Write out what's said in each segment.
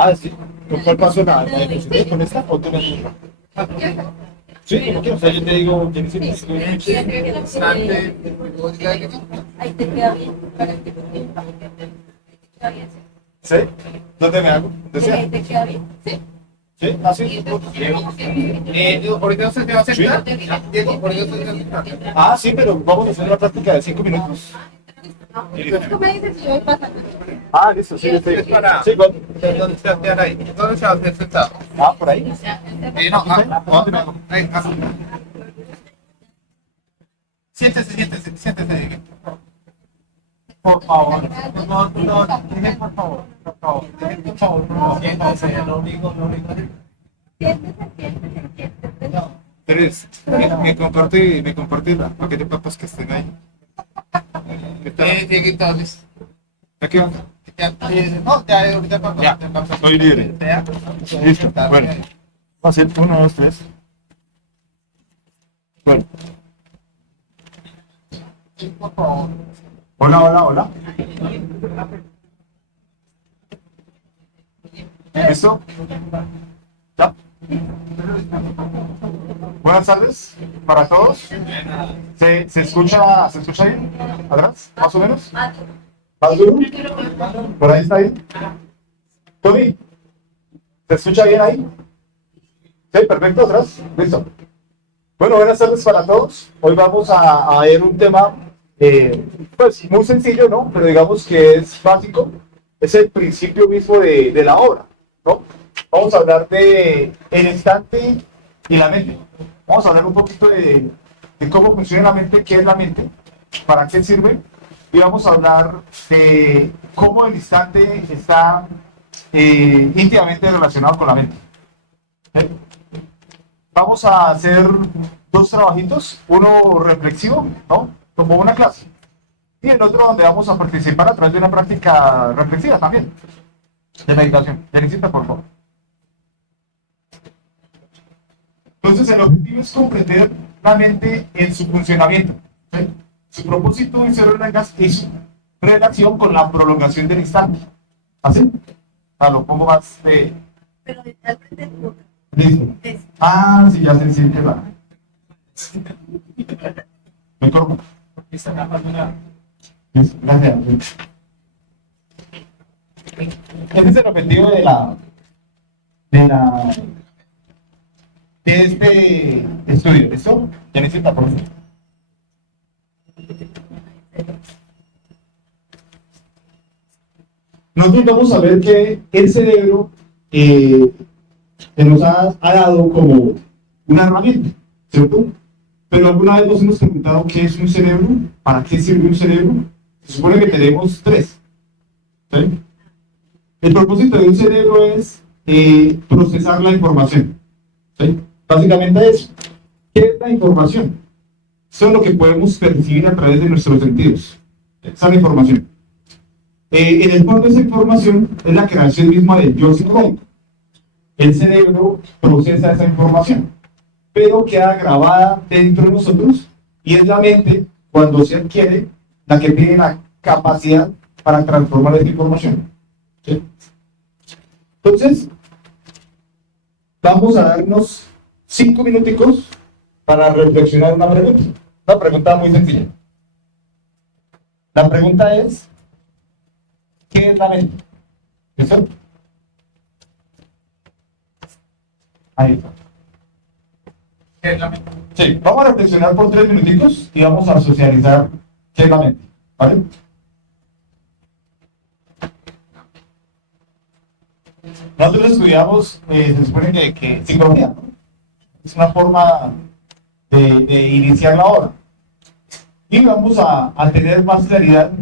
Ah, sí. ¿Con cuál pasó la diapositiva? ¿Con esta o tú la tuya? Sí, como quieras. O sea, yo te digo, ¿quién es el Instante, Ahí te queda bien para que te queda bien. ¿Sí? ¿Dónde me hago? ¿Dónde sea? Ahí te queda bien. Sí. ¿Sí? ¿Ah, sí? Diego, ahorita usted te va a sentar. Diego, ahorita usted te va a sentar. Ah, sí, pero vamos a hacer una práctica de 5 minutos. Y listo. Tú me dices si yo voy pasando. Ah, listo, sí, listo. Es para- Sí, ¿cuándo? ¿Dónde se va a quedar ahí? ¿Dónde se va a hacer sentado? Ah, por ahí. No, ¿dónde me hago? Ahí, así. Siéntese, siéntese, siéntese, Diego. Por favor, no, deje, por favor, deje, por favor, no, siéntese, lo único. Tres. Me compartí la paquete de papas que estén ahí. ¿Qué tal? Diego, entonces. Aquí va. No, ya, ahorita para Ya, soy libre. Listo, bueno. Va a ser 1, 2, 3. Bueno. Por favor. Hola, hola, hola. ¿Listo? ¿Ya? Buenas tardes para todos. ¿Se escucha bien? ¿Atrás? ¿Más o menos? ¿Más duro? ¿Por ahí está bien? Tony, ¿se escucha bien ahí? Sí, perfecto, atrás. Listo. Bueno, buenas tardes para todos. Hoy vamos a ver un tema, pues muy sencillo, ¿no? Pero digamos que es básico. Es el principio mismo de la obra, ¿no? Vamos a hablar de el instante y la mente. Vamos a hablar un poquito de cómo funciona la mente, qué es la mente, para qué sirve. Y vamos a hablar de cómo el instante está íntimamente relacionado con la mente. ¿Eh? Vamos a hacer dos trabajitos, uno reflexivo, ¿no? Como una clase, y el otro donde vamos a participar a través de una práctica reflexiva también, de meditación. Felicita, por favor. Entonces, el objetivo es comprender la mente en su funcionamiento, ¿sí? Su propósito y su relación con la prolongación del instante. ¿Así? Lo pongo más de... Pero al frente de tu boca. Listo. Eso. Ah, sí, ya se siente la... Me corro. Listo, gracias. Ese es el objetivo de este estudio. ¿Listo? Ya necesita, por favor. Nosotros vamos a ver que el cerebro se nos ha dado como una herramienta, ¿cierto? Pero alguna vez nos hemos preguntado qué es un cerebro, para qué sirve un cerebro. Se supone que tenemos tres, ¿sí? El propósito de un cerebro es procesar la información, ¿sí? Básicamente eso. ¿Qué es la información? Eso es lo que podemos percibir a través de nuestros sentidos. Esa es la información. En el fondo, esa información es la creación misma del yo psicológico. El cerebro procesa esa información, pero queda grabada dentro de nosotros y es la mente, cuando se adquiere, la que tiene la capacidad para transformar esa información. ¿Sí? Entonces, vamos a darnos 5 minuticos para reflexionar una pregunta muy sencilla. La pregunta es, ¿qué es la mente? ¿Listo? Ahí está. ¿Qué es la mente? Sí, vamos a reflexionar por 3 minuticos y vamos a socializar qué es la mente. ¿Vale? Nosotros estudiamos, se supone que psicología, ¿no? Es una forma de iniciar la obra. Y vamos a tener más claridad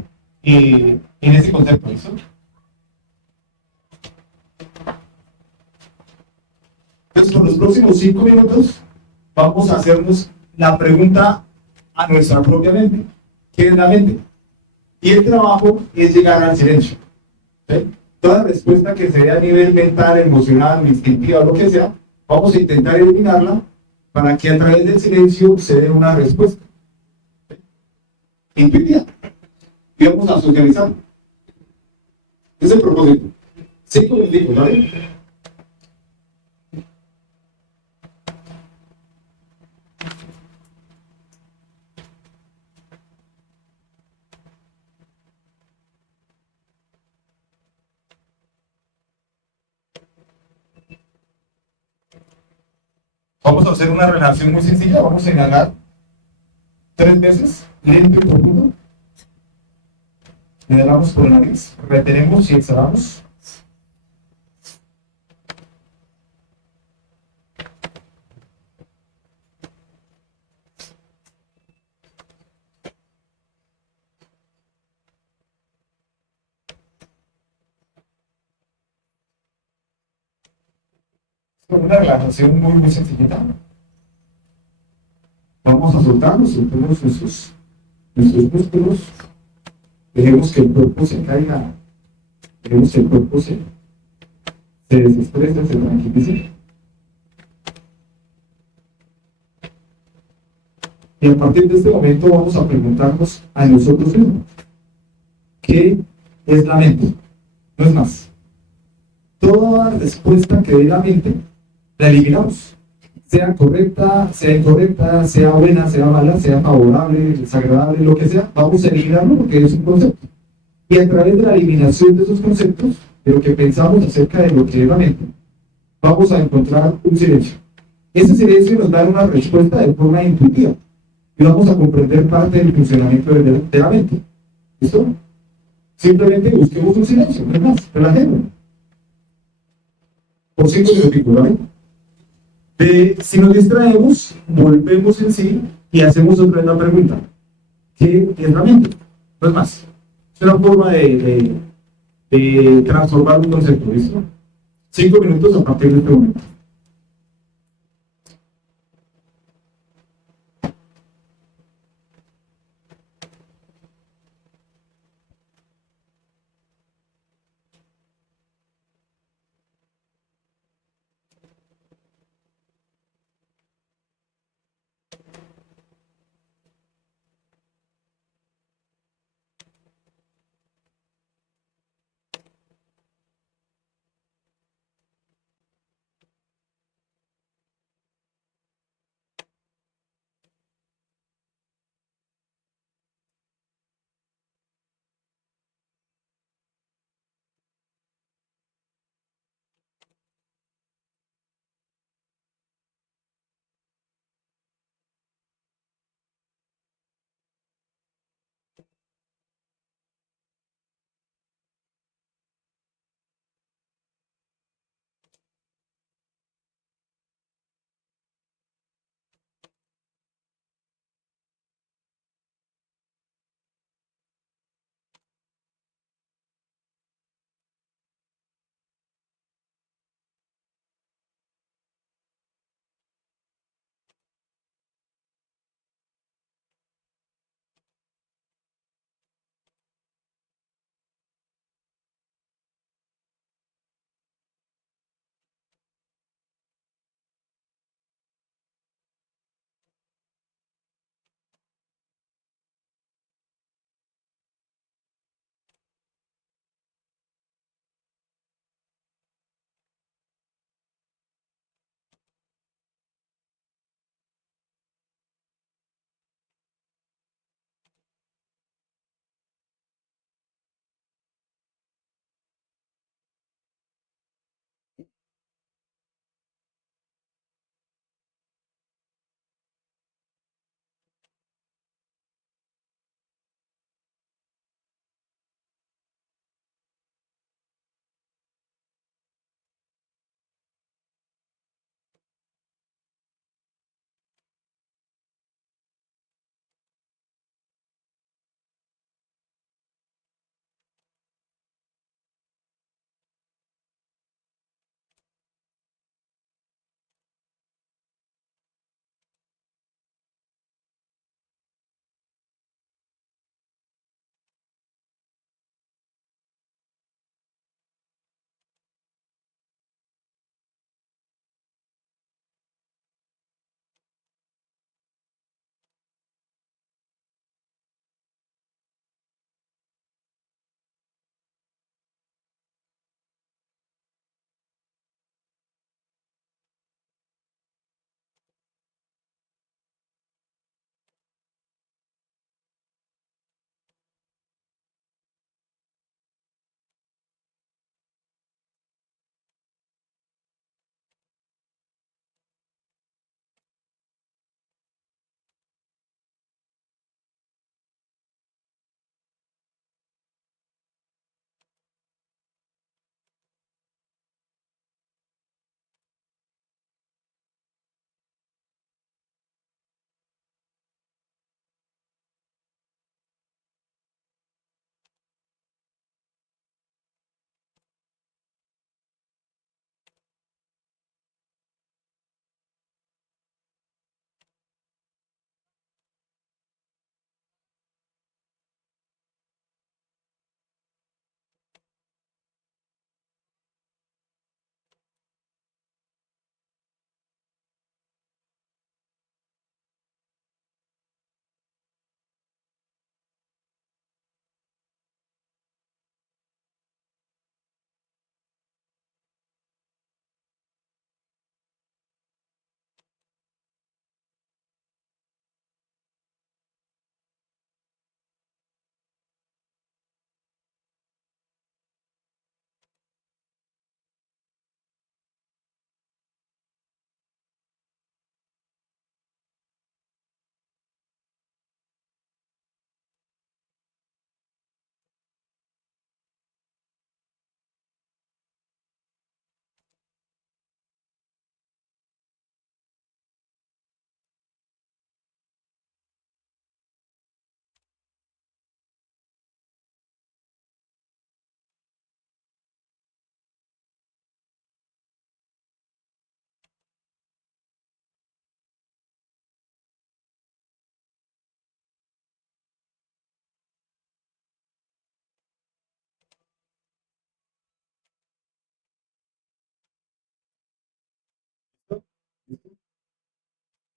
en ese concepto. ¿Listo? Entonces, por los próximos 5 minutos, vamos a hacernos la pregunta a nuestra propia mente. ¿Qué es la mente? Y el trabajo es llegar al silencio. ¿Sí? Toda respuesta que se dé a nivel mental, emocional, instintiva, lo que sea, vamos a intentar eliminarla para que a través del silencio se dé una respuesta. ¿Sí? Intuitiva. Y vamos a socializar. Ese es el propósito. 5 minutos, ¿vale? Vamos a hacer una relación muy sencilla. Vamos a inhalar 3 veces, lento y profundo. Inhalamos por la nariz, retenemos y exhalamos. Una relajación muy sencillita. Vamos a soltarnos nuestros músculos. Dejemos que el cuerpo se caiga. Dejemos que el cuerpo se desestrese, se tranquilice. Y a partir de este momento vamos a preguntarnos a nosotros mismos, ¿qué es la mente? No es más. Toda respuesta que dé la mente, la eliminamos. Sea correcta, sea incorrecta, sea buena, sea mala, sea favorable, desagradable, lo que sea, vamos a eliminarlo porque es un concepto. Y a través de la eliminación de esos conceptos, de lo que pensamos acerca de lo que es la mente, vamos a encontrar un silencio. Ese silencio nos da una respuesta de forma intuitiva y vamos a comprender parte del funcionamiento de la mente. ¿Listo? Simplemente busquemos un silencio, no es más, relajémonos. Por 5 minutos, ¿vale? Si nos distraemos, volvemos en sí y hacemos otra vez la pregunta. ¿Qué es la mente? No es más. Es una forma de transformar un concepto, ¿listo? 5 minutos a partir de este momento.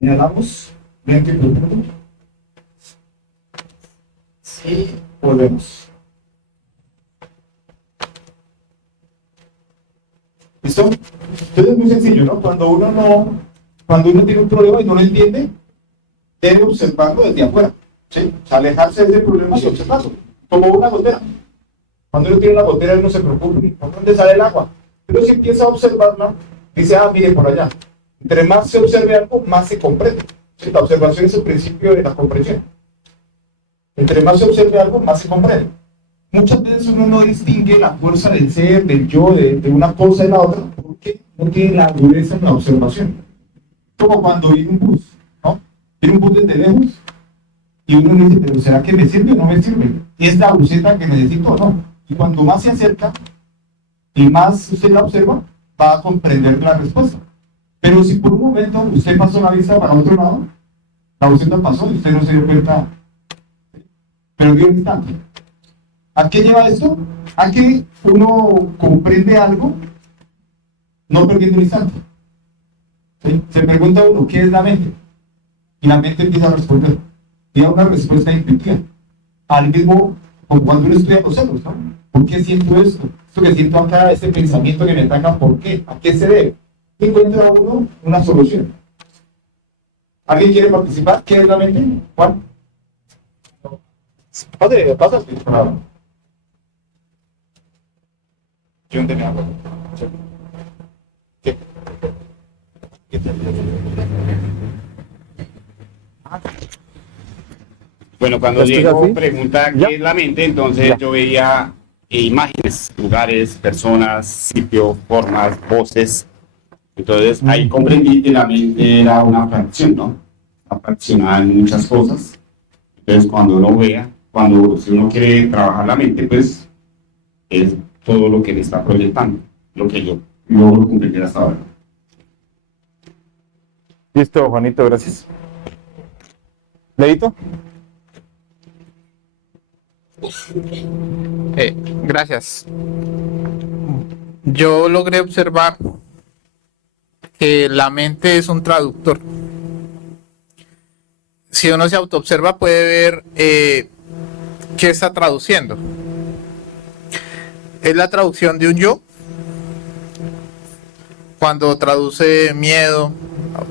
Inhalamos, lento y profundo. Y volvemos. ¿Listo? Entonces es muy sencillo, ¿no? Cuando uno tiene un problema y no lo entiende, debe observarlo desde afuera, ¿sí? O sea, alejarse de ese problema y observarlo, como una gotera. Cuando uno tiene una gotera, uno se preocupa, ¿por dónde sale el agua? Pero si empieza a observarla, dice, ah, mire, por allá. Entre más se observe algo, más se comprende. ¿Sí? La observación es el principio de la comprensión. Entre más se observe algo, más se comprende. Muchas veces uno no distingue la fuerza del ser, del yo, de una cosa de la otra, porque no tiene la dureza en la observación. Como cuando viene un bus, ¿no? Viene un bus desde lejos y uno dice, pero ¿será que me sirve o no me sirve? ¿Es la buseta que necesito o no? Y cuando más se acerca y más usted la observa, va a comprender la respuesta. Pero si por un momento usted pasó la vista para otro lado, la buseta pasó y usted no se dio cuenta, perdió el instante. ¿A qué lleva esto? A que uno comprende algo no perdiendo un instante. ¿Sí? Se pregunta uno, ¿qué es la mente? Y la mente empieza a responder. Y da una respuesta intuitiva. Al mismo, como cuando uno estudia los celos, ¿no? ¿Por qué siento esto? Esto que siento acá, este pensamiento que me ataca, ¿por qué? ¿A qué se debe? Y encuentra uno una solución. ¿Alguien quiere participar? ¿Qué es la mente? Juan. Pasa, por favor. Yo no me hago. ¿Qué? Bueno, cuando Diego pregunta qué es la mente, entonces yo veía imágenes, lugares, personas, sitios, formas, voces. Entonces ahí comprendí que la mente era una fracción, ¿no? Está fraccionada en muchas cosas. Entonces cuando uno vea, si uno quiere trabajar la mente, pues es todo lo que le está proyectando, lo que yo logro comprender hasta ahora. Listo, Juanito, gracias. ¿Leito? Gracias. Yo logré observar que la mente es un traductor. Si uno se autoobserva puede ver qué está traduciendo. Es la traducción de un yo. Cuando traduce miedo,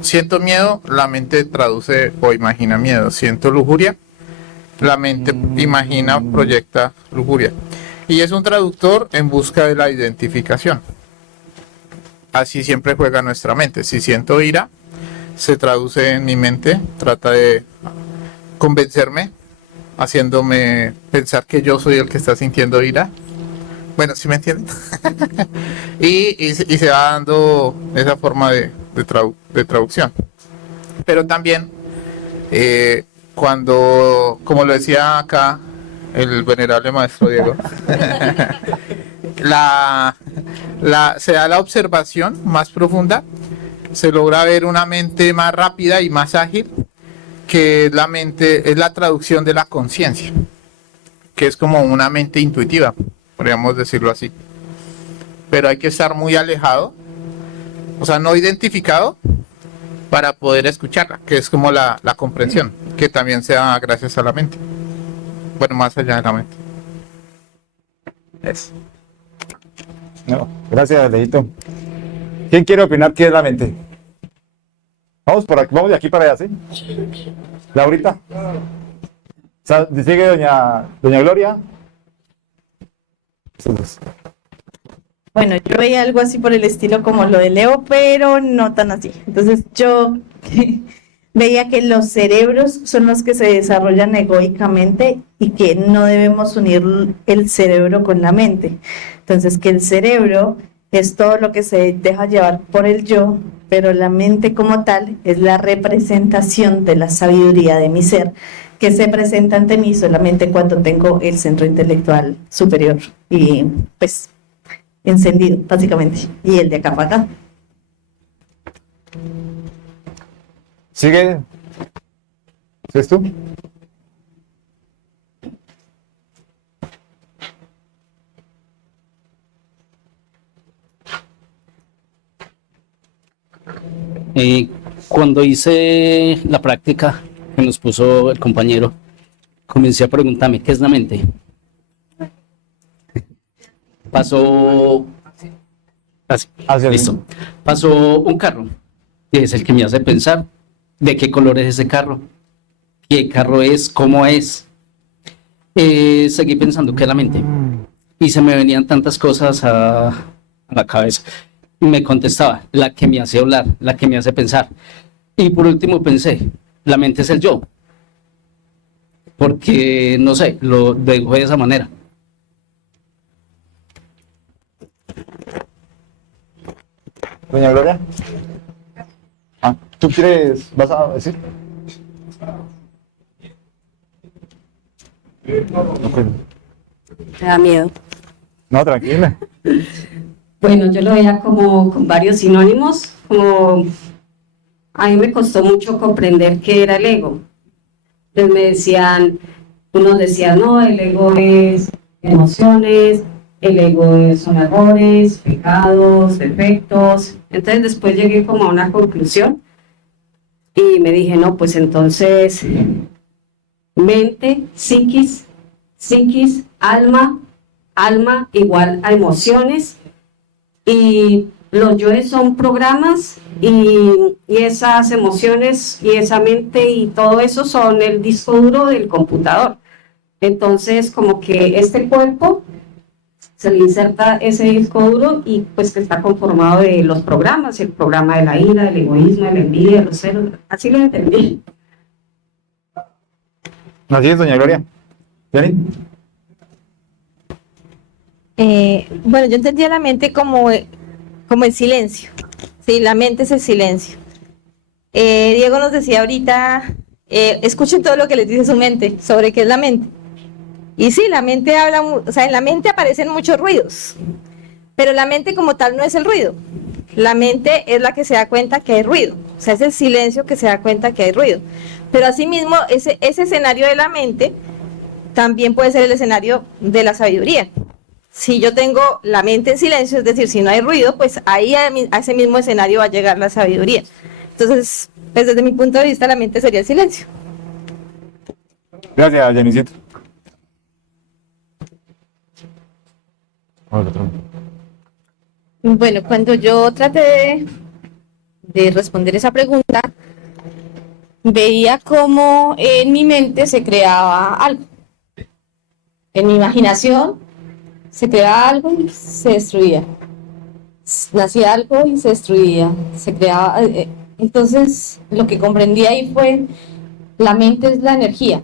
siento miedo, la mente traduce o imagina miedo. Siento lujuria, la mente imagina, proyecta lujuria. Y es un traductor en busca de la identificación. Así siempre juega nuestra mente. Si siento ira, se traduce en mi mente, trata de convencerme, haciéndome pensar que yo soy el que está sintiendo ira. Bueno, ¿sí me entienden? y se va dando esa forma de traducción. Pero también, cuando, como lo decía acá el venerable maestro Diego, se da la observación más profunda, se logra ver una mente más rápida y más ágil, que la mente es la traducción de la conciencia, que es como una mente intuitiva, podríamos decirlo así. Pero hay que estar muy alejado, o sea, no identificado, para poder escucharla, que es como la comprensión, que también se da gracias a la mente. Bueno, más allá de la mente. Eso. No, gracias, Leito. ¿Quién quiere opinar qué es la mente? Vamos por aquí, vamos de aquí para allá, ¿sí? Laurita. Sigue doña Gloria. Bueno, yo veía algo así por el estilo como lo de Leo, pero no tan así. Entonces yo veía que los cerebros son los que se desarrollan egoicamente y que no debemos unir el cerebro con la mente. Entonces que el cerebro es todo lo que se deja llevar por el yo, pero la mente como tal es la representación de la sabiduría de mi ser, que se presenta ante mí solamente cuando tengo el centro intelectual superior y pues encendido, básicamente, y el de acá para acá. Sigue. ¿Es tú? Cuando hice la práctica que nos puso el compañero, comencé a preguntarme, ¿qué es la mente? Pasó... Listo. Pasó un carro, que es el que me hace pensar de qué color es ese carro, qué carro es, cómo es. Seguí pensando que es la mente. Y se me venían tantas cosas a la cabeza. Y me contestaba, la que me hace hablar, la que me hace pensar. Y por último pensé, la mente es el yo. Porque, no sé, lo dejo de esa manera. Doña Gloria. ¿Tú quieres, vas a decir? Me da miedo. No, tranquila. Bueno, yo lo veía como con varios sinónimos, como a mí me costó mucho comprender qué era el ego. Entonces me decían, unos decían, no, el ego es emociones, el ego son errores, pecados, defectos. Entonces después llegué como a una conclusión y me dije, no, pues entonces mente, psiquis, alma, alma igual a emociones, y los yoes son programas y esas emociones y esa mente y todo eso son el disco duro del computador. Entonces como que este cuerpo se le inserta ese disco duro y pues que está conformado de los programas, el programa de la ira, el egoísmo, la envidia, los celos, así lo entendí. Así es, doña Gloria. ¿Yanni? Bueno, yo entendía la mente como el silencio. Sí, la mente es el silencio. Diego nos decía ahorita, escuchen todo lo que les dice su mente sobre qué es la mente. Y sí, la mente habla, o sea, en la mente aparecen muchos ruidos, pero la mente como tal no es el ruido. La mente es la que se da cuenta que hay ruido, o sea, es el silencio que se da cuenta que hay ruido. Pero asimismo, ese escenario de la mente también puede ser el escenario de la sabiduría. Si yo tengo la mente en silencio, es decir, si no hay ruido, pues ahí a ese mismo escenario va a llegar la sabiduría. Entonces, pues desde mi punto de vista, la mente sería el silencio. Gracias, Yanisita. Bueno, cuando yo traté de responder esa pregunta, veía cómo en mi mente se creaba algo. En mi imaginación se creaba algo y se destruía. Nacía algo y se destruía. Se creaba. Entonces, lo que comprendí ahí fue, la mente es la energía.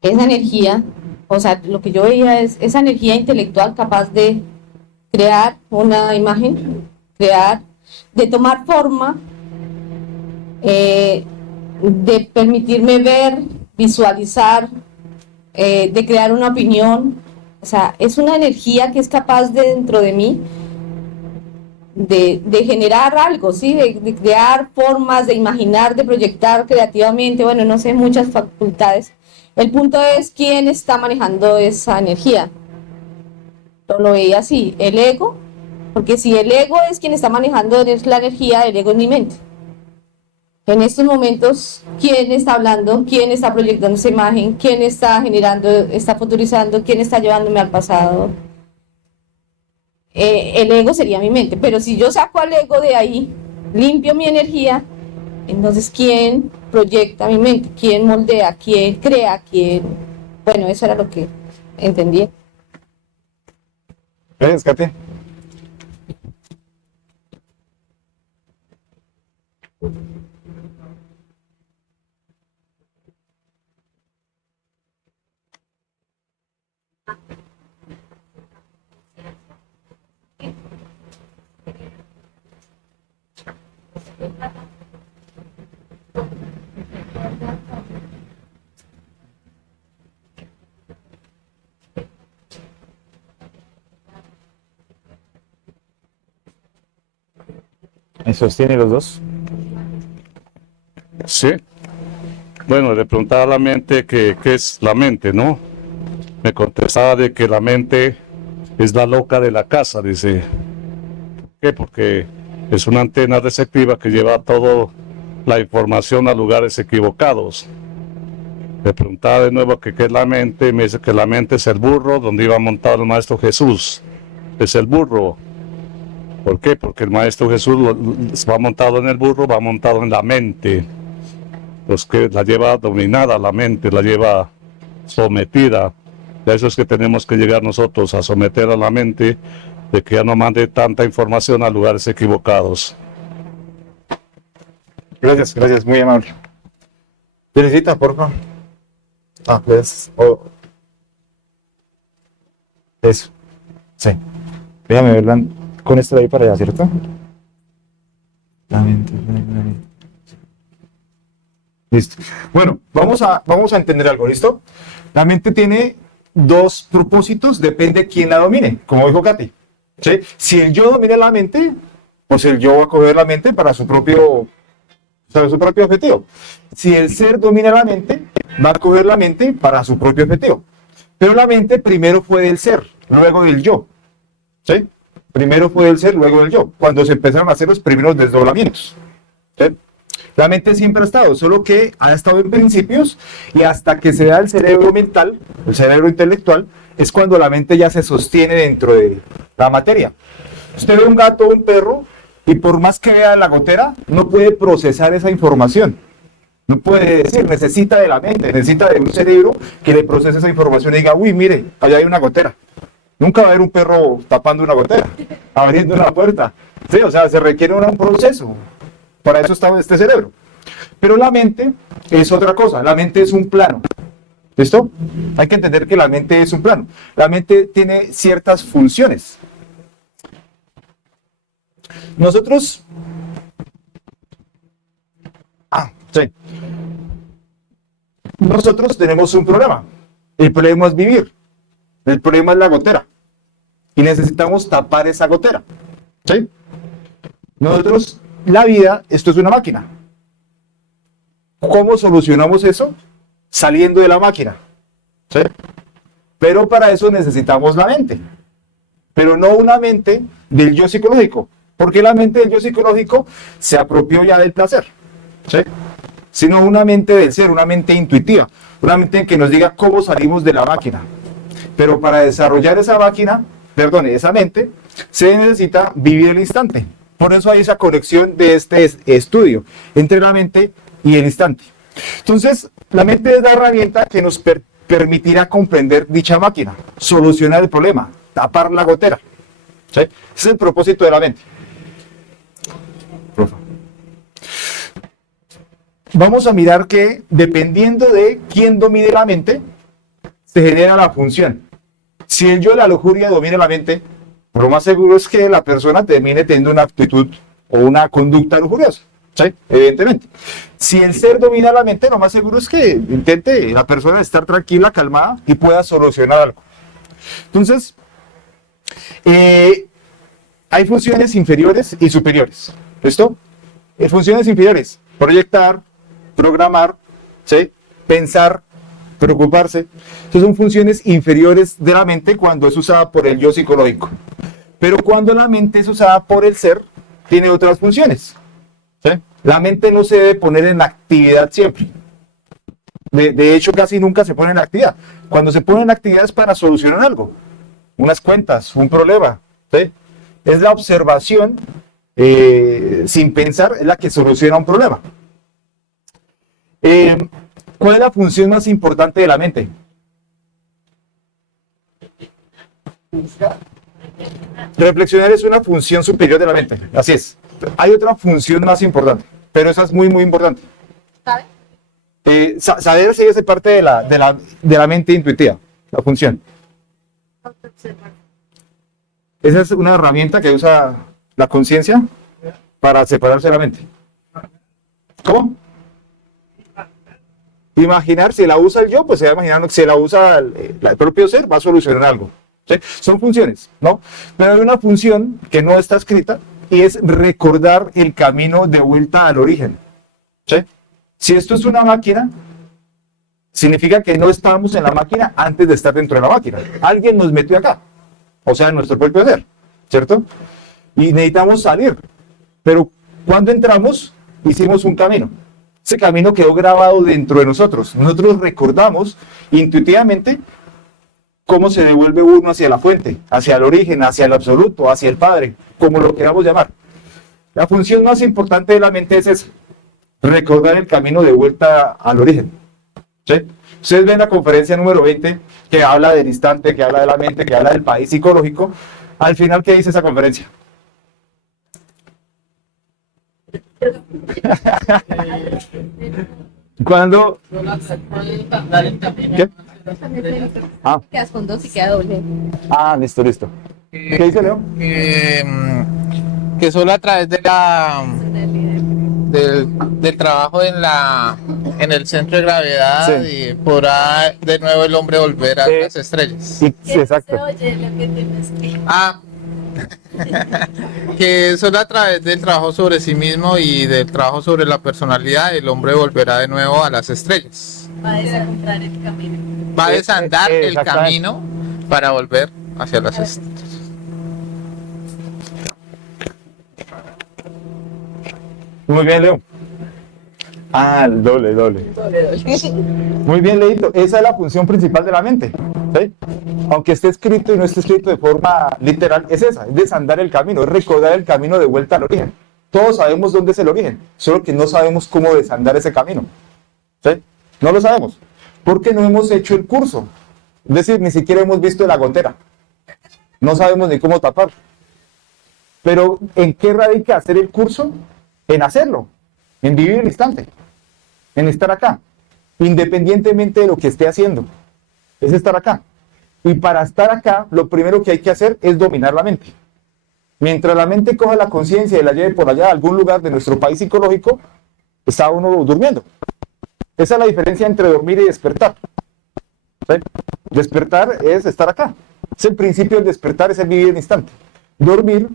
Esa energía, o sea, lo que yo veía es esa energía intelectual capaz de crear una imagen, de tomar forma, de permitirme ver, visualizar, de crear una opinión. O sea, es una energía que es capaz de dentro de mí de generar algo, ¿sí? De crear formas, de imaginar, de proyectar creativamente, bueno, no sé, muchas facultades. El punto es quién está manejando esa energía. Lo veía así, el ego, porque si el ego es quien está manejando la energía, el ego es mi mente. En estos momentos, ¿quién está hablando? ¿Quién está proyectando esa imagen? ¿Quién está generando, está futurizando? ¿Quién está llevándome al pasado? El ego sería mi mente, pero si yo saco al ego de ahí, limpio mi energía, entonces ¿quién proyecta mi mente? ¿Quién moldea? ¿Quién crea? ¿Quién? Bueno, eso era lo que entendí. Gracias, Katy. ¿Y sostiene los dos? Sí. Bueno, le preguntaba a la mente que qué es la mente, ¿no? Me contestaba de que la mente es la loca de la casa, dice. ¿Por qué? Porque es una antena receptiva que lleva todo la información a lugares equivocados. Le preguntaba de nuevo que qué es la mente, y me dice que la mente es el burro donde iba montado el Maestro Jesús. Es el burro. ¿Por qué? Porque el Maestro Jesús va montado en el burro, va montado en la mente. Los que la lleva dominada la mente, la lleva sometida. A eso es que tenemos que llegar nosotros a someter a la mente, de que ya no mande tanta información a lugares equivocados. Gracias, muy amable. Felicita, por favor. Pues. Eso. Sí. Déjame verla con esto de ahí para allá, ¿cierto? La mente. Listo. Bueno, vamos a entender algo, ¿listo? La mente tiene dos propósitos, depende quién la domine, como dijo Katy. ¿Sí? Si el yo domina la mente, pues el yo va a coger la mente para su propio objetivo. Si el ser domina la mente, va a coger la mente para su propio objetivo. Pero la mente primero fue del ser, luego del yo. ¿Sí? Primero fue del ser, luego del yo. Cuando se empezaron a hacer los primeros desdoblamientos. ¿Sí? La mente siempre ha estado, solo que ha estado en principios, y hasta que se da el cerebro mental, el cerebro intelectual, es cuando la mente ya se sostiene dentro de la materia. Usted ve un gato o un perro, y por más que vea la gotera, no puede procesar esa información. No puede decir, necesita de la mente, necesita de un cerebro que le procese esa información y diga, uy, mire, allá hay una gotera. Nunca va a haber un perro tapando una gotera, abriendo una puerta. Sí, o sea, se requiere un proceso. Para eso está este cerebro. Pero la mente es otra cosa. La mente es un plano. ¿Listo? Hay que entender que la mente es un plano. La mente tiene ciertas funciones. Nosotros... sí. Nosotros tenemos un problema. El problema es vivir. El problema es la gotera. Y necesitamos tapar esa gotera. ¿Sí? Nosotros... La vida, esto es una máquina. ¿Cómo solucionamos eso? Saliendo de la máquina. ¿Sí? Pero para eso necesitamos la mente. Pero no una mente del yo psicológico. Porque la mente del yo psicológico se apropió ya del placer. ¿Sí? Sino una mente del ser, una mente intuitiva. Una mente que nos diga cómo salimos de la máquina. Pero para desarrollar esa máquina, esa mente, se necesita vivir el instante. Por eso hay esa conexión de este estudio entre la mente y el instante. Entonces, la mente es la herramienta que nos permitirá comprender dicha máquina, solucionar el problema, tapar la gotera. ¿Sí? Ese es el propósito de la mente. Vamos a mirar que dependiendo de quién domine la mente, se genera la función. Si el yo de la lujuria domina la mente, lo más seguro es que la persona termine teniendo una actitud o una conducta lujuriosa. ¿Sí? Evidentemente. Si el ser domina la mente, lo más seguro es que intente la persona estar tranquila, calmada y pueda solucionar algo. Entonces, hay funciones inferiores y superiores. ¿Listo? Funciones inferiores: proyectar, programar, ¿sí? Pensar, preocuparse. Estas son funciones inferiores de la mente cuando es usada por el yo psicológico. Pero cuando la mente es usada por el ser, tiene otras funciones. ¿Sí? La mente no se debe poner en actividad siempre. De hecho, casi nunca se pone en actividad. Cuando se pone en actividad es para solucionar algo. Unas cuentas, un problema. ¿Sí? Es la observación sin pensar, es la que soluciona un problema. ¿Cuál es la función más importante de la mente? Reflexionar es una función superior de la mente, así es. Hay otra función más importante, pero esa es muy, muy importante. Saber si es parte de la mente intuitiva, la función. Esa es una herramienta que usa la conciencia para separarse de la mente. ¿Cómo? Imaginar, si la usa el yo, pues se va imaginando que si la usa el propio ser, va a solucionar algo. ¿Sí? Son funciones, ¿no? Pero hay una función que no está escrita y es recordar el camino de vuelta al origen. ¿Sí? Si esto es una máquina, significa que no estábamos en la máquina antes de estar dentro de la máquina. Alguien nos metió acá, o sea, en nuestro propio ser, ¿cierto? Y necesitamos salir. Pero cuando entramos, hicimos un camino. Ese camino quedó grabado dentro de nosotros. Nosotros recordamos intuitivamente cómo se devuelve uno hacia la fuente, hacia el origen, hacia el absoluto, hacia el Padre, como lo queramos llamar. La función más importante de la mente es esa, recordar el camino de vuelta al origen. ¿Sí? Ustedes ven la conferencia número 20, que habla del instante, que habla de la mente, que habla del país psicológico. Al final, ¿qué dice esa conferencia? Cuando... ¿Qué? Ah. Quedas con dos y queda doble. Ah, listo. ¿Qué dice Leo? Que solo a través de del trabajo en el centro de gravedad Sí. y podrá de nuevo el hombre volver a las estrellas. Sí, exacto. Ah, que solo a través del trabajo sobre sí mismo y del trabajo sobre la personalidad el hombre volverá de nuevo a las estrellas. Va a desandar el camino. Va a desandar el exactamente. camino para volver hacia las estrellas. Muy bien, Leo. Ah, el doble. Muy bien, Leito. Esa es la función principal de la mente. ¿Sí? Aunque esté escrito y no esté escrito de forma literal, es esa, es desandar el camino, es recordar el camino de vuelta al origen. Todos sabemos dónde es el origen, solo que no sabemos cómo desandar ese camino. ¿Sí? No lo sabemos, porque no hemos hecho el curso. Es decir, ni siquiera hemos visto la gotera. No sabemos ni cómo tapar. Pero, ¿en qué radica hacer el curso? En hacerlo, en vivir el instante, en estar acá, independientemente de lo que esté haciendo. Es estar acá. Y para estar acá, lo primero que hay que hacer es dominar la mente. Mientras la mente coja la conciencia y la lleve por allá a algún lugar de nuestro país psicológico, está uno durmiendo. Esa es la diferencia entre dormir y despertar. ¿Sí? Despertar es estar acá. Es el principio del despertar, es el vivir el instante. Dormir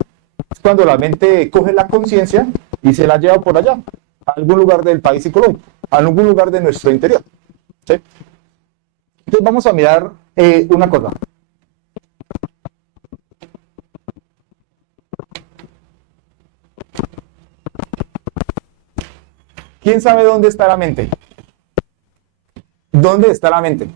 es cuando la mente coge la conciencia y se la lleva por allá, a algún lugar del país psicológico, a algún lugar de nuestro interior. ¿Sí? Entonces vamos a mirar una cosa. ¿Quién sabe dónde está la mente? ¿Dónde está la mente?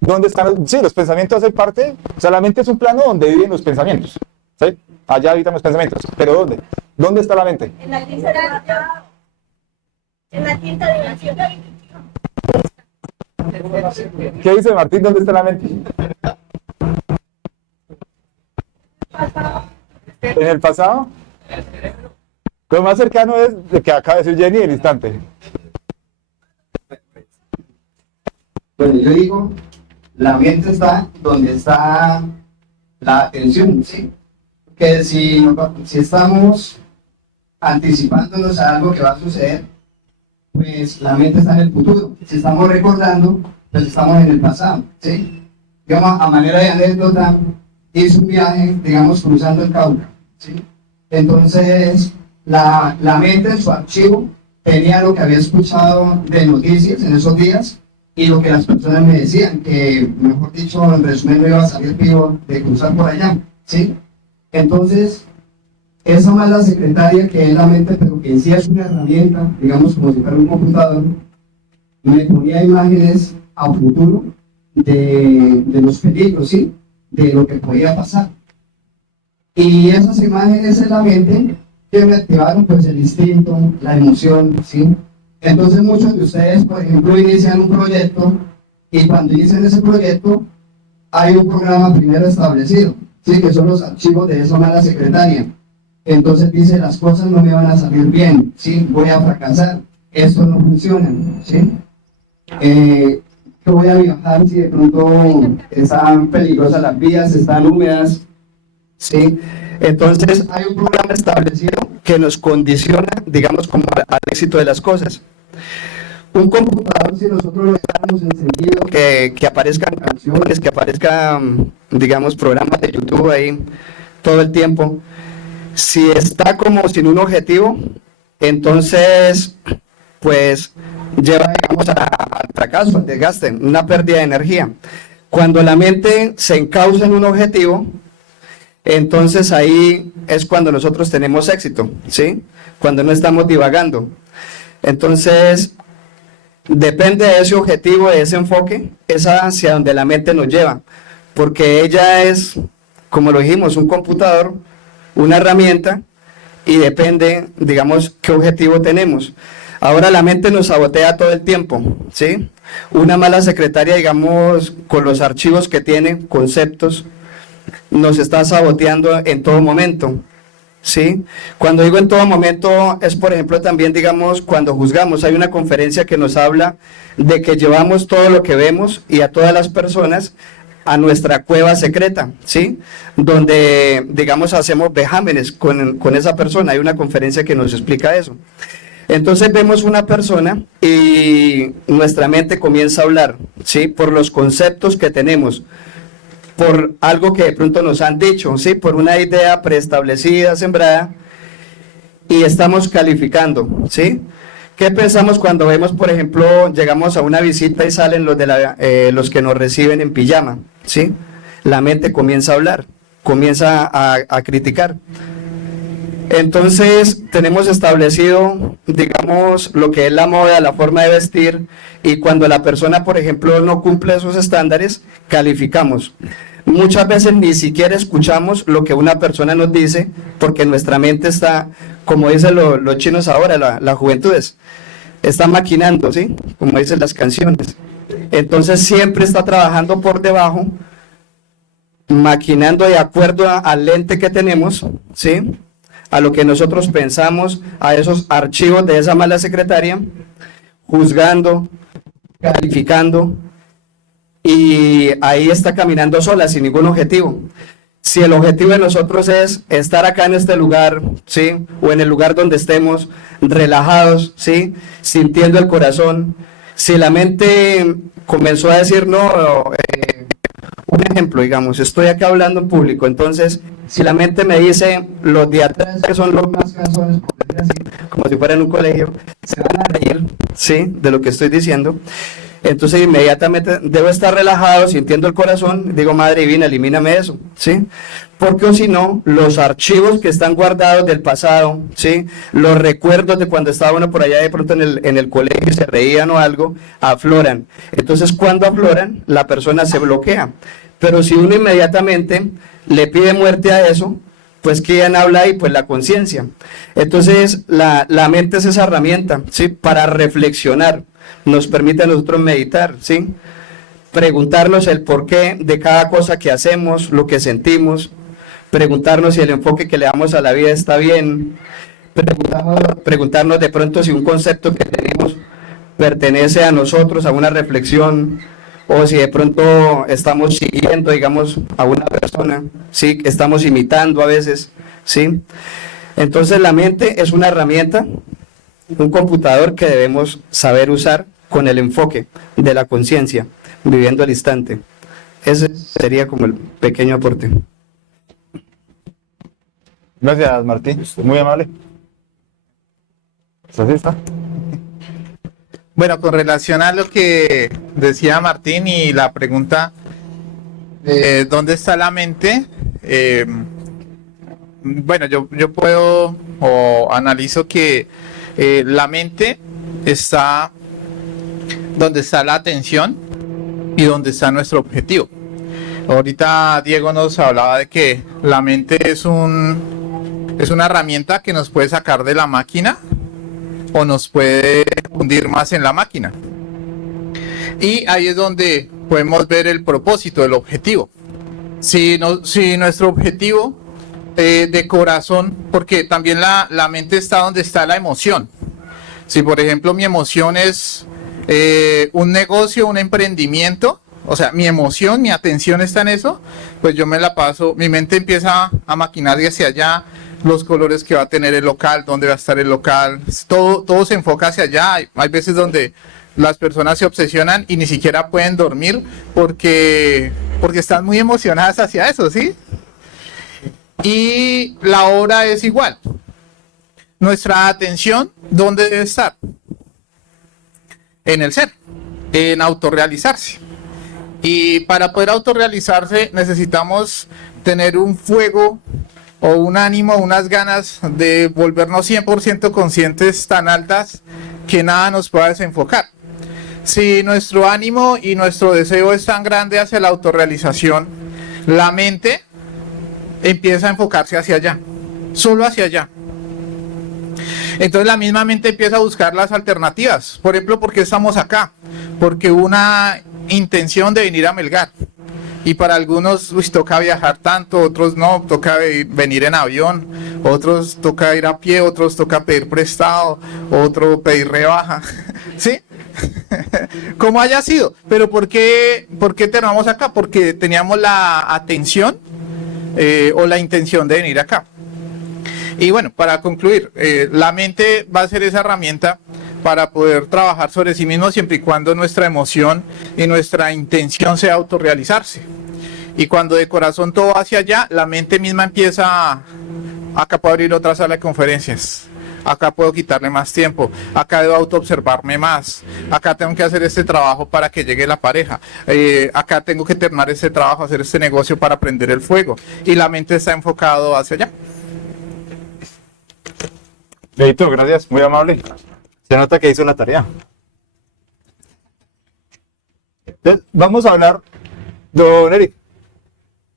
¿Dónde están? Sí, los pensamientos hacen parte. O sea, la mente es un plano donde viven los pensamientos. ¿Sí? Allá habitan los pensamientos. ¿Pero dónde? ¿Dónde está la mente? En la quinta dimensión. ¿Qué dice Martín? ¿Dónde está la mente? ¿En el pasado? Lo más cercano es lo que acaba de decir Jenny, el instante. Bueno, yo digo, la mente está donde está la atención, ¿sí? Que si estamos anticipándonos a algo que va a suceder, pues la mente está en el futuro. Si estamos recordando, pues estamos en el pasado, ¿sí? Digamos, a manera de anécdota, hice un viaje, digamos, cruzando el Cauca, ¿sí? Entonces, la mente en su archivo tenía lo que había escuchado de noticias en esos días y lo que las personas me decían, que, mejor dicho, en resumen, no iba a salir vivo de cruzar por allá, ¿sí? Entonces, esa mala secretaria que es la mente, pero que en sí es una herramienta, digamos como si fuera un computador, me ponía imágenes a futuro de los peligros, ¿sí? De lo que podía pasar. Y esas imágenes en la mente que me activaron pues el instinto, la emoción, ¿sí? Entonces muchos de ustedes, por ejemplo, inician un proyecto y cuando inician ese proyecto hay un programa primero establecido, ¿sí? Que son los archivos de esa mala secretaria. Entonces dice, las cosas no me van a salir bien, ¿sí? Voy a fracasar, esto no funciona, ¿sí? Yo voy a viajar si de pronto están peligrosas las vías, están húmedas, ¿sí? Entonces hay un programa establecido que nos condiciona, digamos, como al éxito de las cosas. Un computador, si nosotros lo dejamos encendido, que aparezcan canciones, que aparezcan, digamos, programas de YouTube ahí todo el tiempo, si está como sin un objetivo, entonces, pues, lleva, digamos, al fracaso, al desgaste, una pérdida de energía. Cuando la mente se encausa en un objetivo, entonces ahí es cuando nosotros tenemos éxito, ¿sí? Cuando no estamos divagando. Entonces, depende de ese objetivo, de ese enfoque, es hacia donde la mente nos lleva, porque ella es, como lo dijimos, un computador, una herramienta, y depende, digamos, qué objetivo tenemos. Ahora la mente nos sabotea todo el tiempo, ¿sí? Una mala secretaria, digamos, con los archivos que tiene, conceptos, nos está saboteando en todo momento, ¿sí? Cuando digo en todo momento, es por ejemplo también, digamos, cuando juzgamos. Hay una conferencia que nos habla de que llevamos todo lo que vemos y a todas las personas a nuestra cueva secreta, ¿sí? Donde, digamos, hacemos vejámenes con esa persona. Hay una conferencia que nos explica eso. Entonces vemos una persona y nuestra mente comienza a hablar, ¿sí? Por los conceptos que tenemos, por algo que de pronto nos han dicho, ¿sí? Por una idea preestablecida, sembrada, y estamos calificando, ¿sí? ¿Qué pensamos cuando vemos, por ejemplo, llegamos a una visita y salen los que nos reciben en pijama, ¿sí? La mente comienza a hablar, comienza a criticar. Entonces tenemos establecido, digamos, lo que es la moda, la forma de vestir, y cuando la persona, por ejemplo, no cumple esos estándares, calificamos. Muchas veces ni siquiera escuchamos lo que una persona nos dice, porque nuestra mente está, como dicen los chinos ahora, la juventud está maquinando, ¿sí? Como dicen las canciones. Entonces siempre está trabajando por debajo, maquinando de acuerdo al lente que tenemos, ¿sí? A lo que nosotros pensamos, a esos archivos de esa mala secretaria, juzgando, calificando, y ahí está caminando sola, sin ningún objetivo. Si el objetivo de nosotros es estar acá en este lugar, ¿sí? O en el lugar donde estemos, relajados, ¿sí? Sintiendo el corazón. Si la mente comenzó a decir, no, un ejemplo, digamos, estoy acá hablando en público, entonces, si la mente me dice, los de atrás que son los más canzones, por decir así, como si fuera en un colegio, se van a reír, ¿sí? De lo que estoy diciendo. Entonces inmediatamente debo estar relajado, sintiendo el corazón, digo, Madre Divina, elimíname eso, ¿sí? Porque o si no, los archivos que están guardados del pasado, ¿sí? Los recuerdos de cuando estaba uno por allá de pronto en el colegio y se reían o algo, afloran. Entonces cuando afloran, la persona se bloquea. Pero si uno inmediatamente le pide muerte a eso, pues ¿quién habla ahí? Pues la conciencia. Entonces la mente es esa herramienta, ¿sí? Para reflexionar. Nos permite a nosotros meditar, ¿sí? Preguntarnos el porqué de cada cosa que hacemos, lo que sentimos, preguntarnos si el enfoque que le damos a la vida está bien, preguntarnos de pronto si un concepto que tenemos pertenece a nosotros, a una reflexión, o si de pronto estamos siguiendo, digamos, a una persona, ¿sí? Estamos imitando a veces, ¿sí? Entonces la mente es una herramienta, un computador que debemos saber usar con el enfoque de la conciencia, viviendo el instante. Ese sería como el pequeño aporte. Gracias, Martín. Muy amable. ¿Así está? Bueno, con relación a lo que decía Martín y la pregunta de dónde está la mente, bueno, yo puedo o analizo que la mente está donde está la atención y donde está nuestro objetivo. Ahorita Diego nos hablaba de que la mente es una herramienta que nos puede sacar de la máquina o nos puede hundir más en la máquina. Y ahí es donde podemos ver el propósito, el objetivo. Si nuestro objetivo de corazón, porque también la mente está donde está la emoción. Si por ejemplo mi emoción es un negocio, un emprendimiento, o sea, mi emoción, mi atención está en eso, pues yo me la paso, mi mente empieza a maquinar hacia allá, los colores que va a tener el local, dónde va a estar el local, todo se enfoca hacia allá. Hay veces donde las personas se obsesionan y ni siquiera pueden dormir porque están muy emocionadas hacia eso, ¿sí? Y la obra es igual. Nuestra atención, ¿dónde debe estar? En el ser, en autorrealizarse. Y para poder autorrealizarse necesitamos tener un fuego o un ánimo, unas ganas de volvernos 100% conscientes tan altas que nada nos pueda desenfocar. Si nuestro ánimo y nuestro deseo es tan grande hacia la autorrealización, la mente empieza a enfocarse hacia allá, solo hacia allá. Entonces la misma mente empieza a buscar las alternativas. Por ejemplo, ¿por qué estamos acá? Porque una intención de venir a Melgar. Y para algunos toca viajar tanto, otros no, toca venir en avión, otros toca ir a pie, otros toca pedir prestado, otro pedir rebaja, ¿sí? Como haya sido, pero ¿por qué terminamos acá? Porque teníamos la atención o la intención de venir acá. Y bueno, para concluir, la mente va a ser esa herramienta para poder trabajar sobre sí mismo siempre y cuando nuestra emoción y nuestra intención sea autorrealizarse. Y cuando de corazón todo va hacia allá, la mente misma empieza, acá puedo abrir otra sala de conferencias, acá puedo quitarle más tiempo, acá debo autoobservarme más, acá tengo que hacer este trabajo para que llegue la pareja, acá tengo que terminar este trabajo, hacer este negocio para prender el fuego. Y la mente está enfocado hacia allá. Leito, gracias, muy amable. Se nota que hizo la tarea. Entonces, vamos a hablar, don Eric.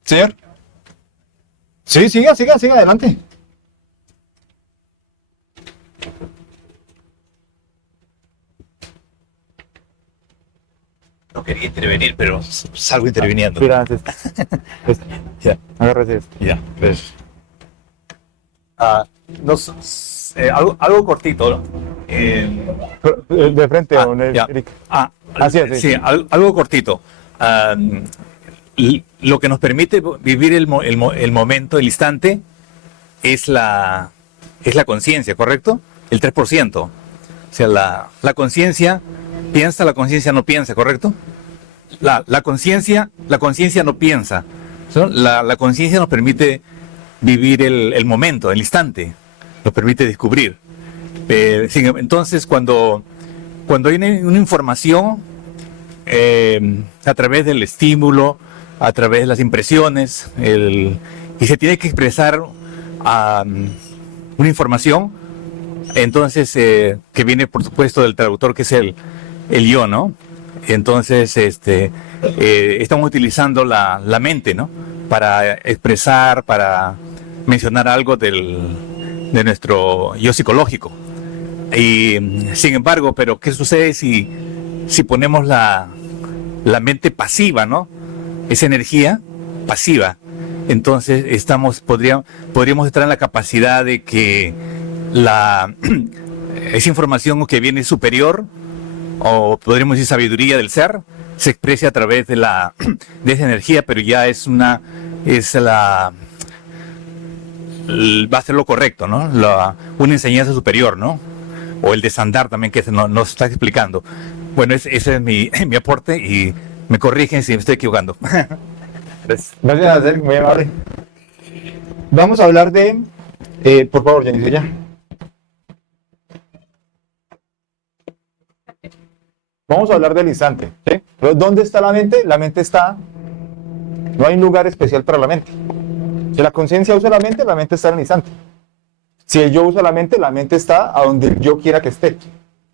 Señor. Sí, siga, adelante. No quería intervenir, pero salgo interviniendo. Mira, Ya, agárrese esto. ya. Pues, algo cortito, ¿no? De frente, don ya. Eric. Así es. Sí, algo cortito. Lo que nos permite vivir el momento, el instante, es la conciencia, ¿correcto? El 3%. O sea, la conciencia piensa, la conciencia no piensa, ¿correcto? La conciencia no piensa. ¿No? La conciencia nos permite vivir el momento, el instante, nos permite descubrir. Entonces, cuando hay una información a través del estímulo, a través de las impresiones, y se tiene que expresar una información, entonces que viene por supuesto del traductor, que es el yo, ¿no? Entonces estamos utilizando la mente, ¿no? Para expresar, para mencionar algo de nuestro yo psicológico. Y sin embargo, pero ¿qué sucede si ponemos la mente pasiva, ¿no? Esa energía pasiva. Entonces podríamos estar en la capacidad de que esa información que viene superior, o podríamos decir sabiduría del ser, se exprese a través de esa energía, pero ya va a ser lo correcto, ¿no? Una enseñanza superior, ¿no? O el desandar también, que nos está explicando. Bueno, ese es mi aporte, y me corrigen si me estoy equivocando. Gracias, Eric, muy amable. Vamos a hablar de... por favor, Jenny, ya. Vamos a hablar del instante, ¿sí? Pero ¿dónde está la mente? La mente está... No hay un lugar especial para la mente. Si la conciencia usa la mente está en el instante. Si el yo usa la mente está a donde yo quiera que esté.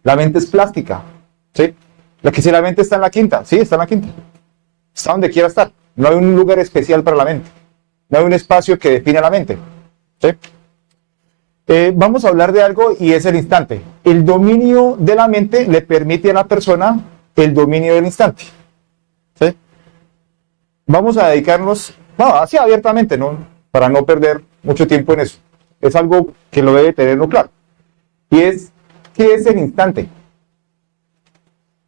La mente es plástica, ¿sí? Si la mente está en la quinta, sí, está en la quinta. Está donde quiera estar. No hay un lugar especial para la mente. No hay un espacio que define la mente, ¿sí? Vamos a hablar de algo, y es el instante. El dominio de la mente le permite a la persona el dominio del instante, ¿sí? Vamos a dedicarnos, así abiertamente, ¿no? Para no perder mucho tiempo en eso. Es algo que lo debe tenerlo claro. Y es, ¿qué es el instante?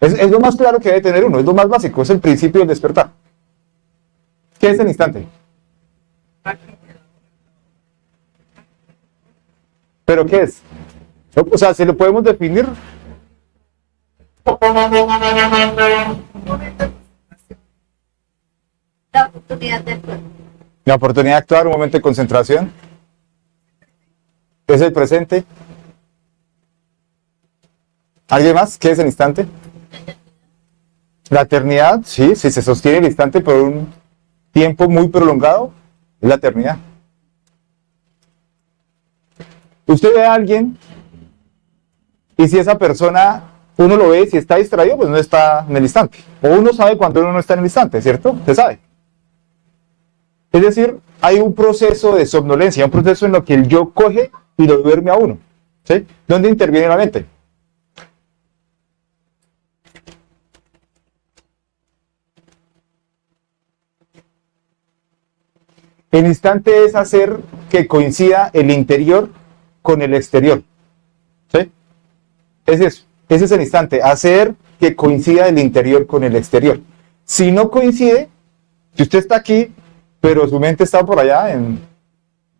Es lo más claro que debe tener uno, es lo más básico, es el principio del despertar. ¿Qué es el instante? ¿Pero qué es? O sea, ¿se lo podemos definir? La oportunidad de actuar. La oportunidad de actuar, un momento de concentración. ¿Es el presente? ¿Alguien más? ¿Qué es el instante? La eternidad, sí, si se sostiene el instante por un tiempo muy prolongado, es la eternidad. Usted ve a alguien y si esa persona, uno lo ve, si está distraído, pues no está en el instante. O uno sabe cuando uno no está en el instante, ¿cierto? Se sabe. Es decir, hay un proceso de somnolencia, un proceso en lo que el yo coge y lo duerme a uno. ¿Sí? ¿Dónde interviene la mente? El instante es hacer que coincida el interior con el exterior. ¿Sí? Es eso. Ese es el instante. Hacer que coincida el interior con el exterior. Si no coincide, si usted está aquí, pero su mente está por allá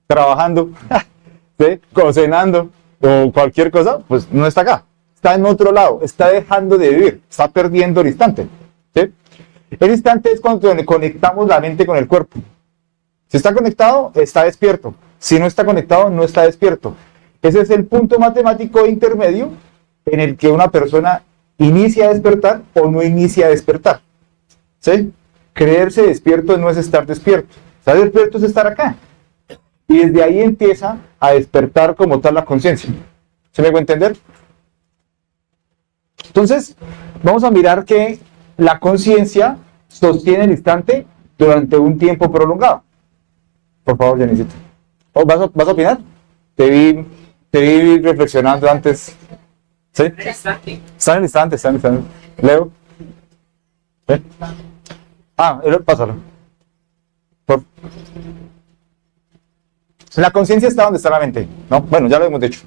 trabajando, ¿sí? Cocinando o cualquier cosa, pues no está acá. Está en otro lado. Está dejando de vivir. Está perdiendo el instante. ¿Sí? El instante es cuando conectamos la mente con el cuerpo. Si está conectado, está despierto. Si no está conectado, no está despierto. Ese es el punto matemático intermedio en el que una persona inicia a despertar o no inicia a despertar. ¿Sí? Creerse despierto no es estar despierto. Estar despierto es estar acá. Y desde ahí empieza a despertar como tal la conciencia. ¿Se me puede entender? Entonces, vamos a mirar que la conciencia sostiene el instante durante un tiempo prolongado. Por favor, Janicita. Oh, ¿vas a opinar? Te vi reflexionando antes. ¿Sí? Está en el instante. Leo. ¿Sí? Pásalo. La conciencia está donde está la mente, ¿no? Bueno, ya lo hemos dicho.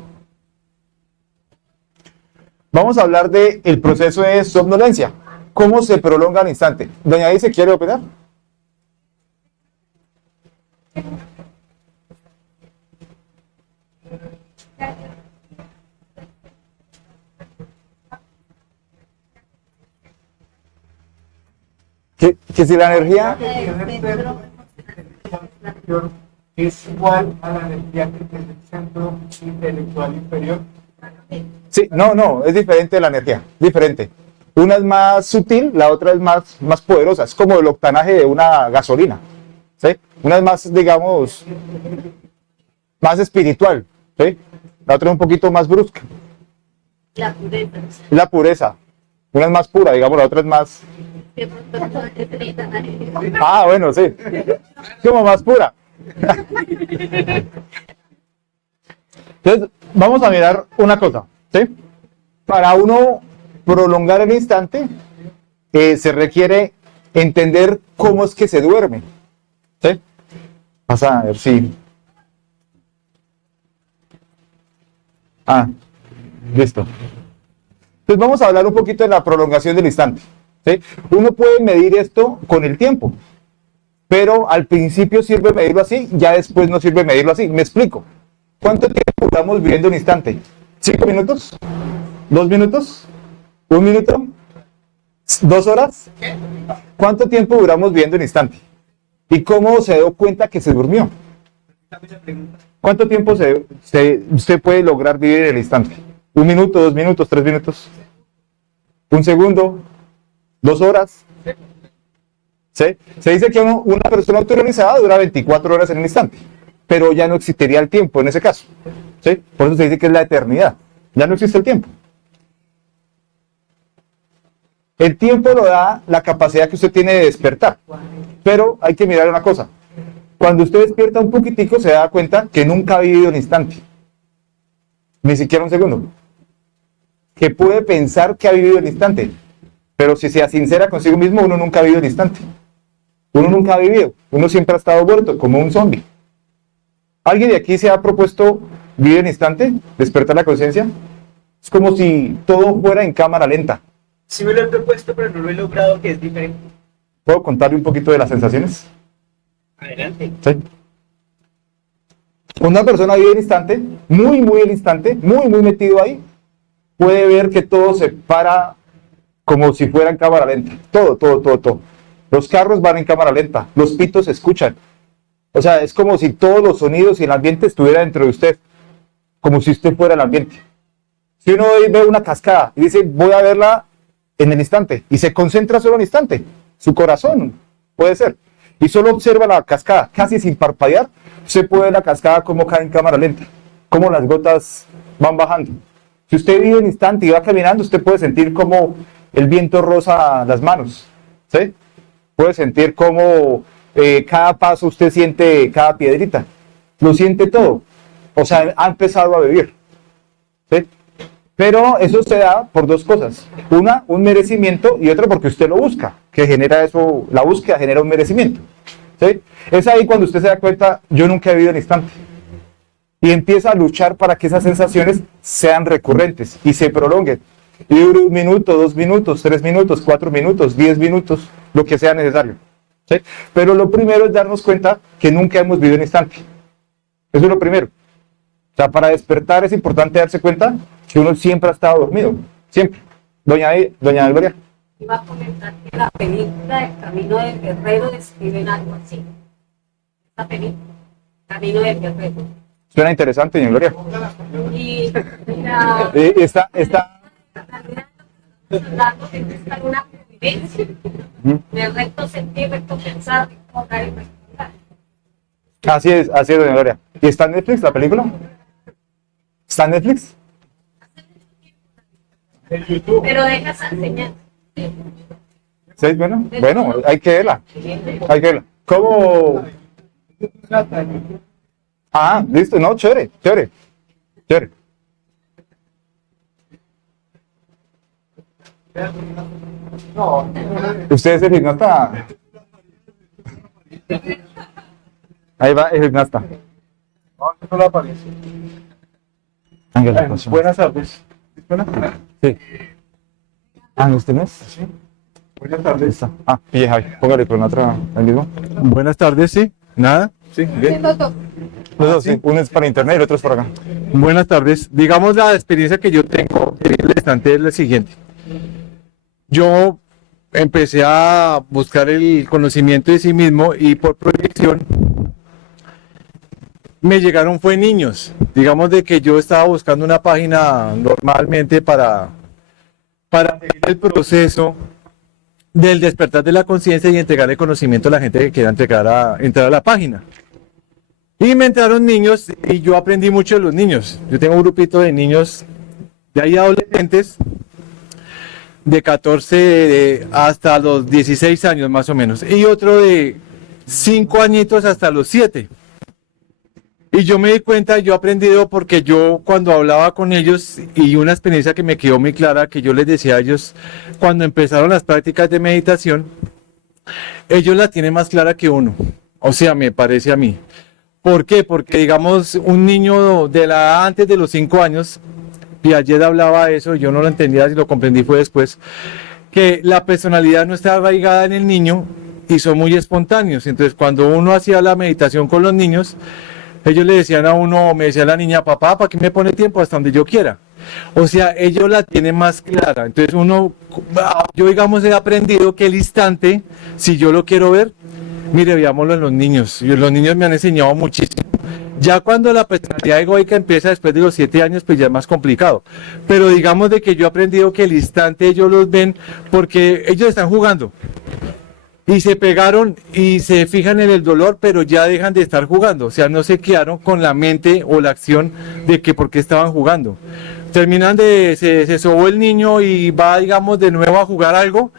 Vamos a hablar del proceso de somnolencia. ¿Cómo se prolonga el instante? Doña Dice, ¿quiere opinar? Que si la energía es igual a la energía que tiene el centro intelectual inferior. Sí, no, es diferente la energía, diferente. Una es más sutil, la otra es más poderosa, es como el octanaje de una gasolina, ¿sí? Una es más, digamos, más espiritual, ¿sí? La otra es un poquito más brusca. La pureza. La pureza, una es más pura, digamos, la otra es más... Ah, bueno, sí, como más pura. Entonces, vamos a mirar una cosa, ¿sí? Para uno prolongar el instante, se requiere entender cómo es que se duerme, ¿sí? Vamos a ver si... Listo. Entonces vamos a hablar un poquito de la prolongación del instante, ¿sí? Uno puede medir esto con el tiempo, pero al principio sirve medirlo así, ya después no sirve medirlo así. Me explico. ¿Cuánto tiempo estamos viviendo un instante? ¿5 minutos? ¿2 minutos? ¿1 minuto? ¿2 horas? ¿Cuánto tiempo duramos viviendo un instante? ¿Y cómo se dio cuenta que se durmió? ¿Cuánto tiempo usted puede lograr vivir el instante? ¿1 minuto, 2 minutos, 3 minutos? ¿1 segundo? 2 horas? ¿Sí? Se dice que una persona autorizada dura 24 horas en el instante, pero ya no existiría el tiempo en ese caso, ¿sí? Por eso se dice que es la eternidad. Ya no existe el tiempo. El tiempo lo da la capacidad que usted tiene de despertar, pero hay que mirar una cosa. Cuando usted despierta un poquitico, se da cuenta que nunca ha vivido el instante, ni siquiera un segundo, que puede pensar que ha vivido el instante, pero si se sincera consigo mismo, uno nunca ha vivido el instante. Uno nunca ha vivido, uno siempre ha estado muerto, como un zombie. ¿Alguien de aquí se ha propuesto vivir el instante, despertar la conciencia? Es como si todo fuera en cámara lenta. Sí me lo he propuesto, pero no lo he logrado, que es diferente. ¿Puedo contarle un poquito de las sensaciones? Adelante. Sí. Una persona vive el instante, muy el instante, muy metido ahí, puede ver que todo se para como si fuera en cámara lenta. Todo. Los carros van en cámara lenta, los pitos se escuchan. O sea, es como si todos los sonidos y el ambiente estuviera dentro de usted, como si usted fuera el ambiente. Si uno ve una cascada y dice, voy a verla en el instante, y se concentra solo en el instante, su corazón, puede ser. y solo observa la cascada, casi sin parpadear, usted puede ver la cascada como cae en cámara lenta, cómo las gotas van bajando. Si usted vive en instante y va caminando, usted puede sentir cómo el viento roza las manos, ¿sí? Puede sentir cómo cada paso usted siente cada piedrita, lo siente todo, o sea, ha empezado a vivir, ¿sí? Pero eso se da por dos cosas, una, un merecimiento, y otra porque usted lo busca, que genera eso, la búsqueda genera un merecimiento, ¿sí? Es ahí cuando usted se da cuenta, yo nunca he vivido en instante, y empieza a luchar para que esas sensaciones sean recurrentes y se prolonguen, y dure 1 minuto, 2 minutos, 3 minutos, 4 minutos, 10 minutos, lo que sea necesario, ¿sí? Pero lo primero es darnos cuenta que nunca hemos vivido en instante, eso es lo primero. O sea, para despertar es importante darse cuenta que uno siempre ha estado dormido, siempre. Doña Gloria. Iba a comentar que la película El Camino del Guerrero describe algo así. Esta película, Camino del Guerrero. Suena interesante, doña Gloria. Y mira, Está hablando de buscar una convivencia, de recto sentir, recto pensar, recto hablar y recto hablar. así es, doña Gloria. ¿Y está en Netflix la película? ¿Está en Netflix? Pero deja esa enseñanza. ¿Sí? Bueno, hay que verla. Hay que verla. ¿Cómo? Ah, listo, no, chévere. ¿Usted es el gimnasta? Ahí va el gimnasta. Ángel, Buenas tardes. sí. Ah, ¿usted no es? Sí. Buenas tardes. Ah, y Javi, póngale con otra, el mismo. Buenas tardes, sí. ¿Nada? Sí, bien. Los dos, sí. Uno es para internet y el otro es por acá. Buenas tardes. Digamos, la experiencia que yo tengo en el estante es la siguiente. Yo empecé a buscar el conocimiento de sí mismo y por proyección me llegaron fue niños. Digamos de que yo estaba buscando una página normalmente para seguir el proceso del despertar de la conciencia y entregar el conocimiento a la gente que quiera entrar a la página. Y me entraron niños y yo aprendí mucho de los niños. Yo tengo un grupito de niños, de ahí adolescentes, de 14 hasta los 16 años más o menos. Y otro de 5 añitos hasta los 7. Y yo me di cuenta, yo he aprendido porque yo cuando hablaba con ellos y una experiencia que me quedó muy clara, que yo les decía a ellos, cuando empezaron las prácticas de meditación, ellos la tienen más clara que uno. O sea, me parece a mí. ¿Por qué? Porque digamos, un niño de la edad antes de los 5 años, Piaget hablaba de eso, yo no lo entendía y lo comprendí fue después, que la personalidad no está arraigada en el niño y son muy espontáneos. Entonces, cuando uno hacía la meditación con los niños, ellos le decían a uno, me decía la niña, papá, ¿para qué me pone tiempo? Hasta donde yo quiera. O sea, ellos la tienen más clara. Entonces yo digamos he aprendido que el instante, si yo lo quiero ver, mire, veámoslo en los niños. Los niños me han enseñado muchísimo. Ya cuando la personalidad egoica empieza después de los 7 años, pues ya es más complicado. Pero digamos de que yo he aprendido que el instante ellos los ven porque ellos están jugando. Y se pegaron y se fijan en el dolor, pero ya dejan de estar jugando. O sea, no se quedaron con la mente o la acción de que por qué estaban jugando. Terminan se sobó el niño y va, digamos, de nuevo a jugar algo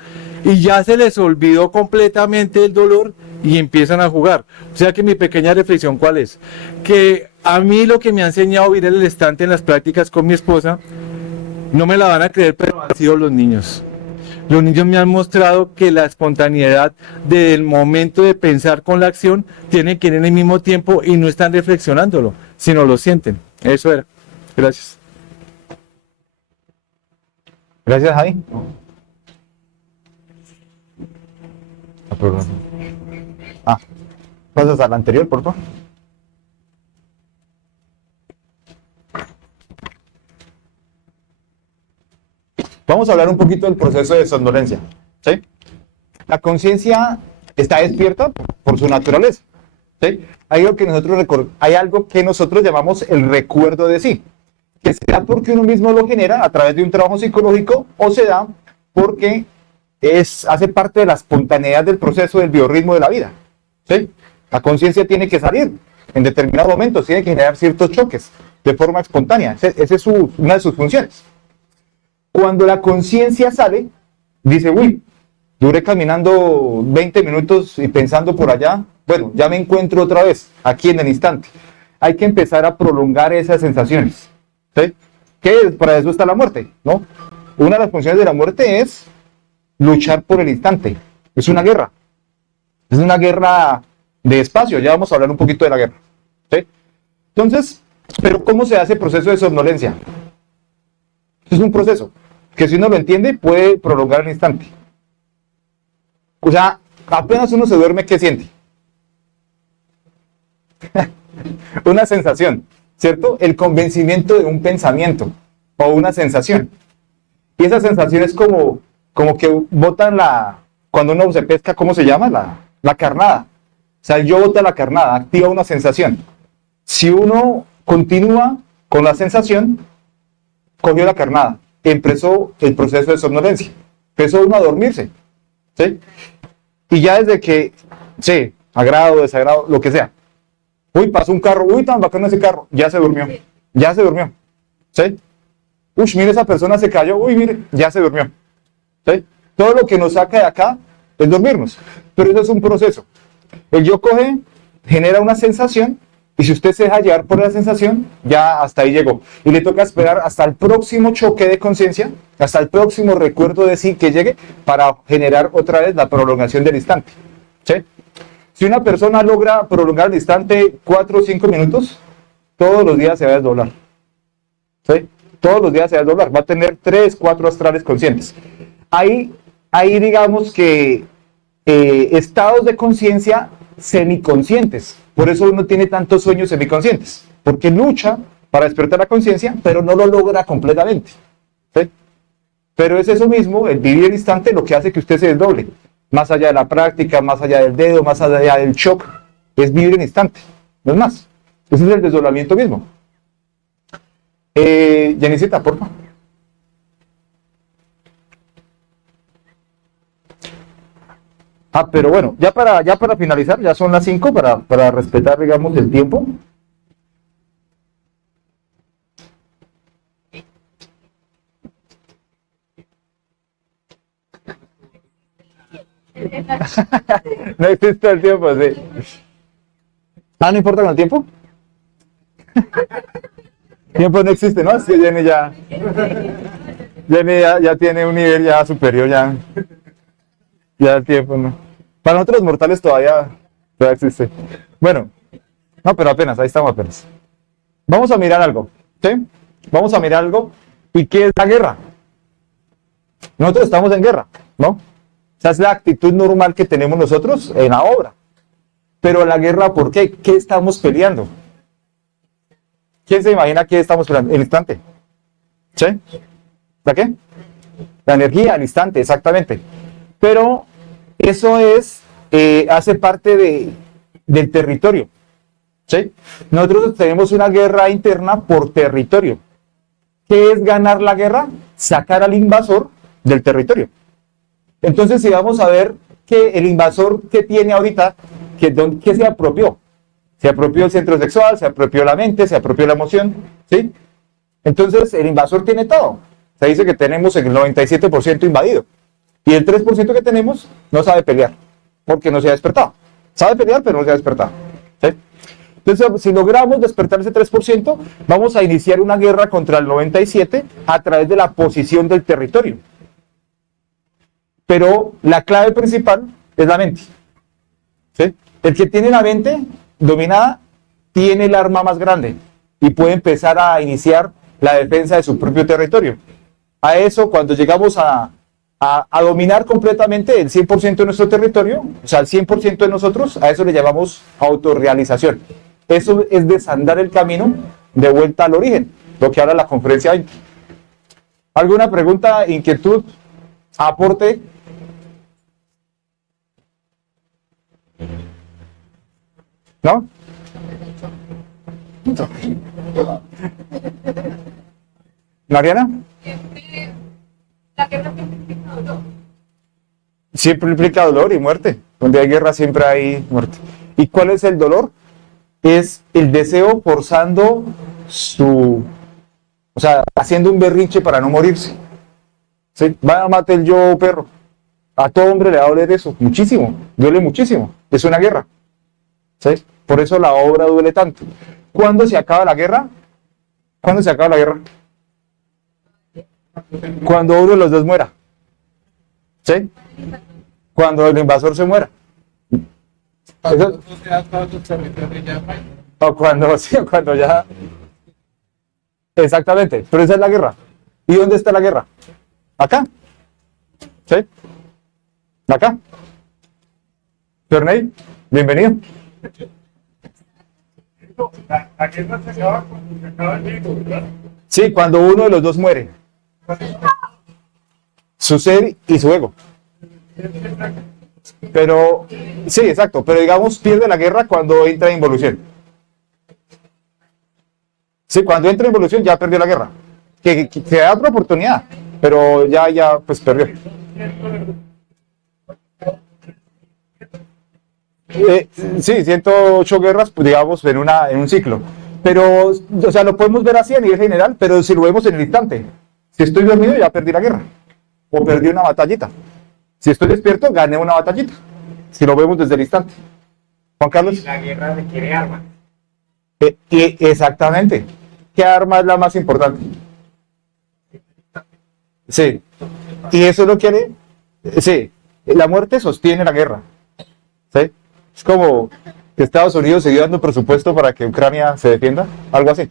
y ya se les olvidó completamente el dolor y empiezan a jugar. O sea que mi pequeña reflexión, ¿cuál es? Que a mí lo que me ha enseñado vivir el estante en las prácticas con mi esposa, no me la van a creer, pero han sido los niños. Los niños me han mostrado que la espontaneidad del momento de pensar con la acción tiene que ir en el mismo tiempo y no están reflexionándolo, sino lo sienten. Eso era. Gracias. Gracias, Javi. Pasas a la anterior, por favor. Vamos a hablar un poquito del proceso de somnolencia, ¿sí? La conciencia está despierta por su naturaleza, ¿sí? Hay algo que nosotros llamamos el recuerdo de sí, que se da porque uno mismo lo genera a través de un trabajo psicológico o se da porque hace parte de la espontaneidad del proceso del biorritmo de la vida, ¿sí? La conciencia tiene que salir en determinados momentos, tiene que generar ciertos choques de forma espontánea. Esa es una de sus funciones. Cuando la conciencia sale, dice, uy, duré caminando 20 minutos y pensando por allá, bueno, ya me encuentro otra vez, aquí en el instante. Hay que empezar a prolongar esas sensaciones, ¿sí? Que para eso está la muerte, ¿no? Una de las funciones de la muerte es luchar por el instante. Es una guerra. Es una guerra de espacio. Ya vamos a hablar un poquito de la guerra, ¿sí? Entonces, ¿pero cómo se hace el proceso de somnolencia? Es un proceso que, si uno lo entiende, puede prolongar el instante. O sea, apenas uno se duerme, ¿qué siente? Una sensación, ¿cierto? El convencimiento de un pensamiento o una sensación. Y esa sensación es como que botan cuando uno se pesca, ¿cómo se llama? La carnada. O sea, el yo bota la carnada, activa una sensación. Si uno continúa con la sensación, cogió la carnada, empezó el proceso de somnolencia. Empezó uno a dormirse, ¿sí? Y ya desde que, sí, agrado, desagrado, lo que sea. Uy, pasó un carro, uy, tan bacano ese carro, ya se durmió, ¿sí? Uy, mire, esa persona se cayó, uy, mire, ya se durmió, ¿sí? Todo lo que nos saca de acá es dormirnos, pero eso es un proceso. El yo coge, genera una sensación, y si usted se deja llevar por la sensación, ya hasta ahí llegó. Y le toca esperar hasta el próximo choque de conciencia, hasta el próximo recuerdo de sí que llegue, para generar otra vez la prolongación del instante, ¿sí? Si una persona logra prolongar el instante 4 o 5 minutos, todos los días se va a desdoblar, ¿sí? Todos los días se va a desdoblar, va a tener 3, 4 astrales conscientes. Ahí digamos que estados de conciencia semiconscientes. Por eso uno tiene tantos sueños semiconscientes, porque lucha para despertar la conciencia, pero no lo logra completamente, ¿sí? Pero es eso mismo, el vivir el instante, lo que hace que usted se desdoble. Más allá de la práctica, más allá del dedo, más allá del shock, es vivir el instante, no es más. Ese es el desdoblamiento mismo. Janicita, por favor. Pero bueno, ya para finalizar, ya son las 5 para respetar, digamos, el tiempo. No existe el tiempo, sí. ¿No importa con el tiempo? Tiempo no existe, ¿no? Sí, Jenny ya tiene un nivel ya superior, ya el tiempo, ¿no? Para nosotros los mortales todavía existe. Bueno, no, pero apenas, ahí estamos apenas. Vamos a mirar algo, ¿sí? Vamos a mirar algo. ¿Y qué es la guerra? Nosotros estamos en guerra, ¿no? Esa es la actitud normal que tenemos nosotros en la obra. Pero la guerra, ¿por qué? ¿Qué estamos peleando? ¿Quién se imagina qué estamos peleando? El instante. ¿Sí? ¿La qué? La energía, el instante, exactamente. Pero eso hace parte del territorio. ¿Sí? Nosotros tenemos una guerra interna por territorio. ¿Qué es ganar la guerra? Sacar al invasor del territorio. Entonces, si vamos a ver que el invasor que tiene ahorita, ¿qué se apropió? Se apropió el centro sexual, se apropió la mente, se apropió la emoción, ¿sí? Entonces, el invasor tiene todo. Se dice que tenemos el 97% invadido. Y el 3% que tenemos no sabe pelear, porque no se ha despertado. Sabe pelear, pero no se ha despertado, ¿sí? Entonces, si logramos despertar ese 3%, vamos a iniciar una guerra contra el 97% a través de la posición del territorio. Pero la clave principal es la mente, ¿sí? El que tiene la mente dominada tiene el arma más grande y puede empezar a iniciar la defensa de su propio territorio. A eso, cuando llegamos a dominar completamente el 100% de nuestro territorio, o sea, el 100% de nosotros, a eso le llamamos autorrealización. Eso es desandar el camino de vuelta al origen, lo que habla la conferencia 20. ¿Alguna pregunta, inquietud, aporte? ¿No? ¿Mariana? La guerra siempre implica dolor. Siempre implica dolor y muerte. Donde hay guerra siempre hay muerte. ¿Y cuál es el dolor? Es el deseo forzando o sea, haciendo un berrinche para no morirse. ¿Sí? Vaya, mate el yo, perro. A todo hombre le va a doler eso, muchísimo, duele muchísimo. Es una guerra. ¿Sí? Por eso la obra duele tanto. ¿Cuándo se acaba la guerra? ¿Cuándo se acaba la guerra? Cuando uno de los dos muera. ¿Sí? Cuando el invasor se muera. Eso- o cuando, sí, o cuando ya. Exactamente, pero esa es la guerra. ¿Y dónde está la guerra? Acá. ¿Sí? Acá. Ferney, bienvenido. La guerra se acaba cuando se acaba el ego, ¿verdad? Sí, cuando uno de los dos muere. Su ser y su ego. Pero, sí, exacto, pero digamos, pierde la guerra cuando entra en involución. Sí, cuando entra en involución ya perdió la guerra. Que da otra oportunidad, pero ya, pues perdió. Sí, 108 guerras, pues, digamos, en un ciclo. Pero, o sea, lo podemos ver así a nivel general, pero si lo vemos en el instante. Si estoy dormido, ya perdí la guerra. O perdí una batallita. Si estoy despierto, gané una batallita. Si lo vemos desde el instante. Juan Carlos. La guerra requiere armas. Exactamente. ¿Qué arma es la más importante? Sí. Y eso lo quiere. Sí. La muerte sostiene la guerra. ¿Sí? Es como que Estados Unidos sigue dando presupuesto para que Ucrania se defienda. Algo así.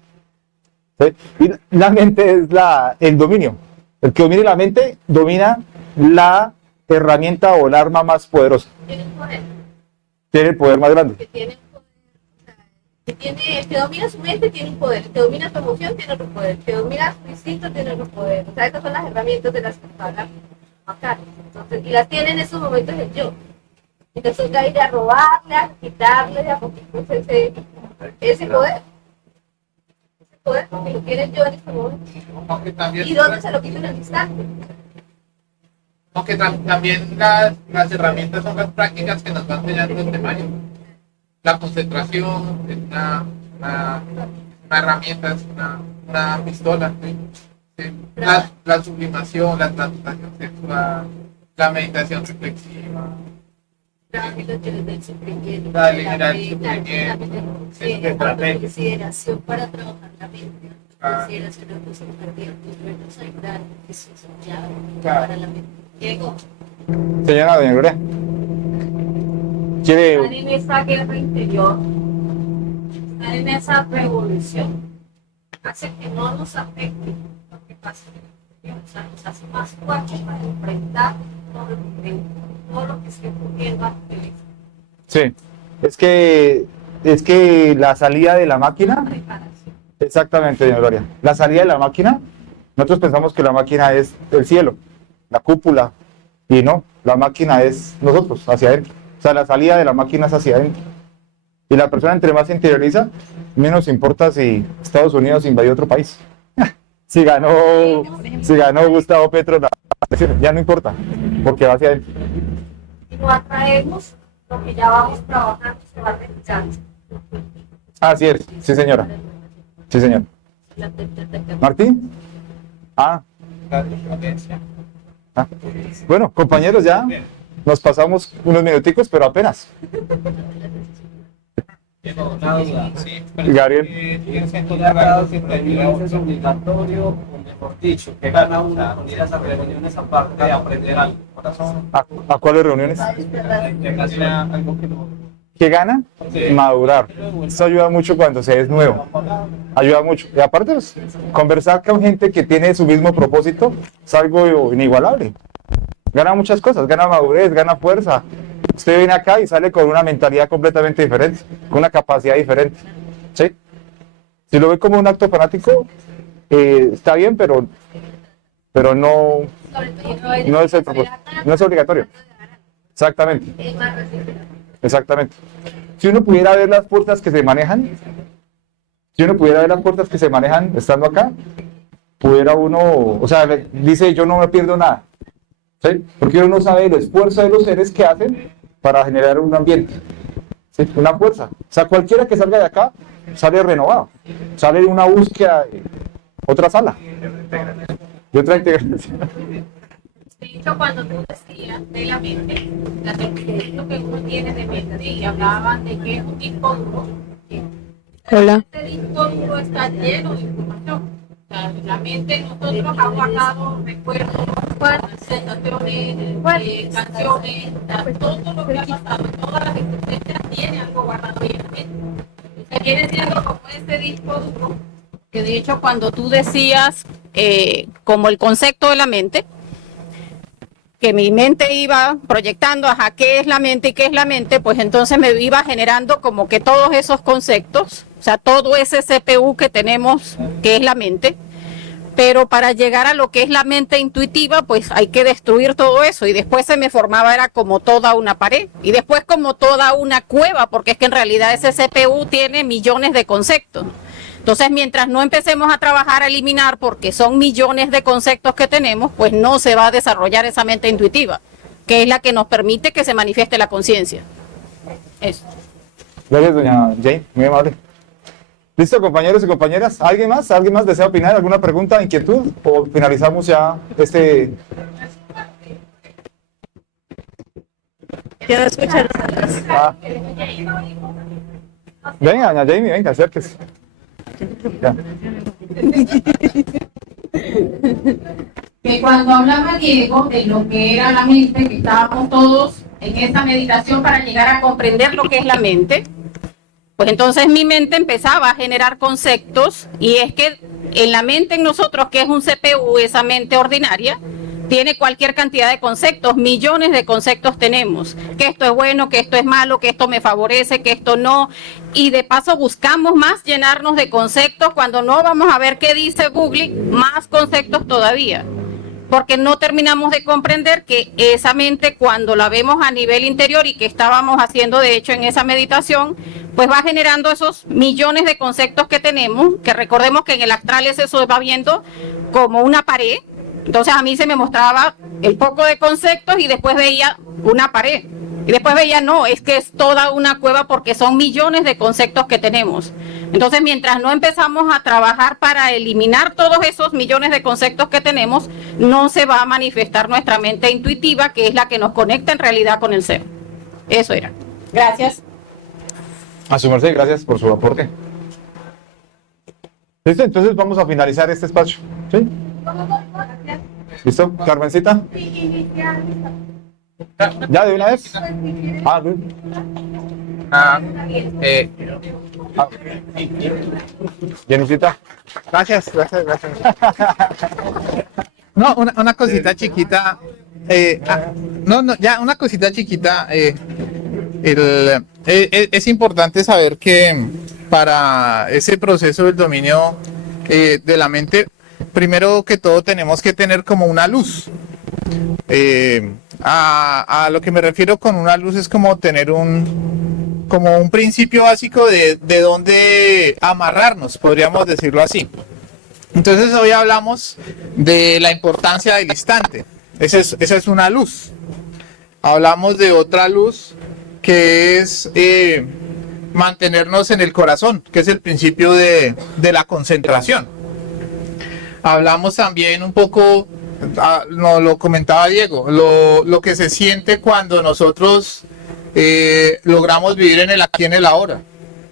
¿Sí? Y la mente es el dominio. El que domine la mente domina la herramienta o el arma más poderosa. Tiene poder. Tiene el poder más grande. Que tiene poder. El que domina su mente tiene un poder. El que domina su emoción tiene otro poder. El que domina su instinto tiene otro poder. O sea, estas son las herramientas de las que habla acá. Entonces, y las tiene en esos momentos el yo. Entonces, hay que ir a robarle, a quitarle de a poquito ese poder. Ese poder, porque lo quiere el yo en este momento. ¿Y dónde se lo quita en el instante? Aunque también las herramientas son las prácticas que nos van enseñando el temario. La concentración es una herramienta, es una pistola. ¿Sí? Sí. La sublimación, la transmutación sexual, la meditación reflexiva. La sufrimiento, La eliminar el sufrimiento. la consideración para trabajar la mente. Consideración de los perdientes, buenos ayudar, eso es llave para la mente. Diego. Señora doña Gloria. ¿Quiere? Están en esa guerra interior, están en esa revolución, hace que no nos afecte lo que pasa en el interior, o sea, nos hace más fuertes para enfrentar todo lo que esté ocurriendo ante el exterior. Sí. Es que la salida de la máquina. Exactamente, doña Gloria. La salida de la máquina, nosotros pensamos que la máquina es el cielo, la cúpula, y no, la máquina es nosotros, hacia adentro. O sea, la salida de la máquina es hacia adentro. Y la persona entre más se interioriza, menos importa si Estados Unidos invadió otro país. Si ganó Gustavo Petro, ya no importa, porque va hacia adentro. Y no atraemos lo que ya vamos trabajando, se va realizando. Así es, sí señora. Sí señor. ¿Martín? Ah. Bueno, compañeros, ya nos pasamos unos minuticos, pero apenas. Gabriel. Es obligatorio, o mejor dicho, que gana uno con ir a esas reuniones aparte de aprender algo. ¿A cuáles reuniones? Algo que no. ¿Qué gana? Madurar. Eso ayuda mucho cuando se es nuevo. Ayuda mucho. Y aparte, pues, conversar con gente que tiene su mismo propósito es algo inigualable. Gana muchas cosas, gana madurez, gana fuerza. Usted viene acá y sale con una mentalidad completamente diferente, con una capacidad diferente. ¿Sí? Si lo ve como un acto fanático, está bien, pero no es el propósito. No es obligatorio. Exactamente. Exactamente. Si uno pudiera ver las fuerzas que se manejan, estando acá, pudiera uno, o sea, dice, yo no me pierdo nada. ¿Sí? Porque uno no sabe el esfuerzo de los seres que hacen para generar un ambiente, ¿sí? Una fuerza. O sea, cualquiera que salga de acá sale renovado, sale de una búsqueda de otra sala, de otra integración. De hecho, cuando tú decías de la mente, lo que uno tiene de mente, y hablaban de que es un disco duro. Hola. Este disco duro está lleno de información. O sea, la mente, nosotros hemos guardado recuerdos, sensaciones, canciones, todo lo que ha pasado, todas las existencias tiene algo guardado ahí en la mente. O sea, viene siendo como ese disco duro, que de hecho cuando tú decías como el concepto de la mente, que mi mente iba proyectando, ajá, qué es la mente y qué es la mente, pues entonces me iba generando como que todos esos conceptos, o sea, todo ese CPU que tenemos, que es la mente, pero para llegar a lo que es la mente intuitiva, pues hay que destruir todo eso, y después se me formaba, era como toda una pared, y después como toda una cueva, porque es que en realidad ese CPU tiene millones de conceptos. Entonces, mientras no empecemos a trabajar a eliminar, porque son millones de conceptos que tenemos, pues no se va a desarrollar esa mente intuitiva, que es la que nos permite que se manifieste la conciencia. Eso. Gracias, doña Jane, muy amable. ¿Listo, compañeros y compañeras? ¿Alguien más? ¿Alguien más desea opinar? ¿Alguna pregunta, inquietud? ¿O finalizamos ya este...? Quiero escuchar. Venga, doña Jamie, venga, acérquese. Ya. Que cuando hablaba Diego de lo que era la mente, que estábamos todos en esa meditación para llegar a comprender lo que es la mente, pues entonces mi mente empezaba a generar conceptos, y es que en la mente en nosotros, que es un CPU, esa mente ordinaria, tiene cualquier cantidad de conceptos, millones de conceptos tenemos, que esto es bueno, que esto es malo, que esto me favorece, que esto no, y de paso buscamos más llenarnos de conceptos, cuando no vamos a ver qué dice Google, más conceptos todavía, porque no terminamos de comprender que esa mente, cuando la vemos a nivel interior, y que estábamos haciendo de hecho en esa meditación, pues va generando esos millones de conceptos que tenemos, que recordemos que en el astral eso va viendo como una pared. Entonces a mí se me mostraba el poco de conceptos y después veía una pared. Y después veía, no, es que es toda una cueva, porque son millones de conceptos que tenemos. Entonces, mientras no empezamos a trabajar para eliminar todos esos millones de conceptos que tenemos, no se va a manifestar nuestra mente intuitiva, que es la que nos conecta en realidad con el ser. Eso era. Gracias. A su merced, gracias por su aporte. ¿Listo? Entonces vamos a finalizar este espacio. ¿Sí? ¿Listo? ¿Carmencita? ¿Ya de una vez? Ah, bien. Jenicita. Gracias. No, una cosita chiquita. Una cosita chiquita. Es importante saber que para ese proceso del dominio de la mente, primero que todo tenemos que tener como una luz. A lo que me refiero con una luz es como tener un principio básico de dónde amarrarnos, podríamos decirlo así. Entonces hoy hablamos de la importancia del instante. Esa es una luz. Hablamos de otra luz que es mantenernos en el corazón, que es el principio de la concentración. Hablamos también un poco, no lo comentaba Diego, lo que se siente cuando nosotros logramos vivir en el aquí y en el ahora.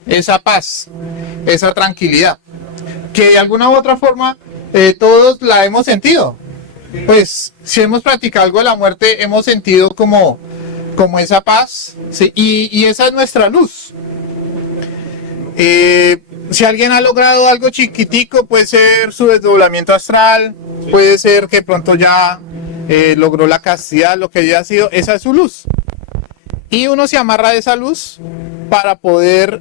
Esa paz, esa tranquilidad, que de alguna u otra forma todos la hemos sentido. Pues si hemos practicado algo de la muerte, hemos sentido como esa paz, ¿sí? Y esa es nuestra luz. Si alguien ha logrado algo chiquitico, puede ser su desdoblamiento astral, puede ser que pronto ya logró la castidad, lo que haya sido, esa es su luz. Y uno se amarra de esa luz para poder,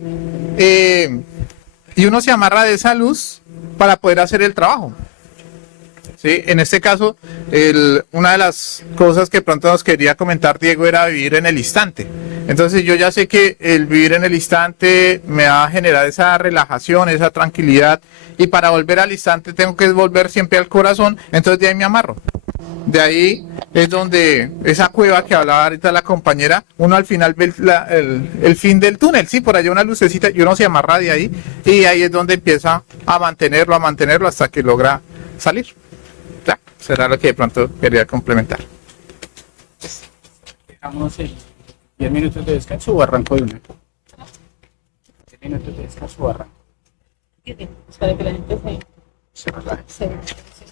hacer el trabajo. ¿Sí? En este caso, una de las cosas que pronto nos quería comentar Diego era vivir en el instante. Entonces yo ya sé que el vivir en el instante me va a generar esa relajación, esa tranquilidad, y para volver al instante tengo que volver siempre al corazón, entonces de ahí me amarro. De ahí es donde esa cueva que hablaba ahorita la compañera, uno al final ve el fin del túnel, sí, por allá una lucecita y uno se amarra de ahí y ahí es donde empieza a mantenerlo hasta que logra salir. Ya, será lo que de pronto quería complementar. Dejamos 10 minutos de descanso o arranco de una. 10 minutos de descanso o arranco. Para que la gente Se relaje.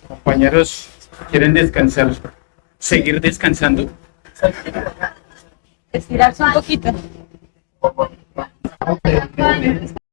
Compañeros, ¿quieren descansar? ¿Seguir descansando? estirarse un poquito.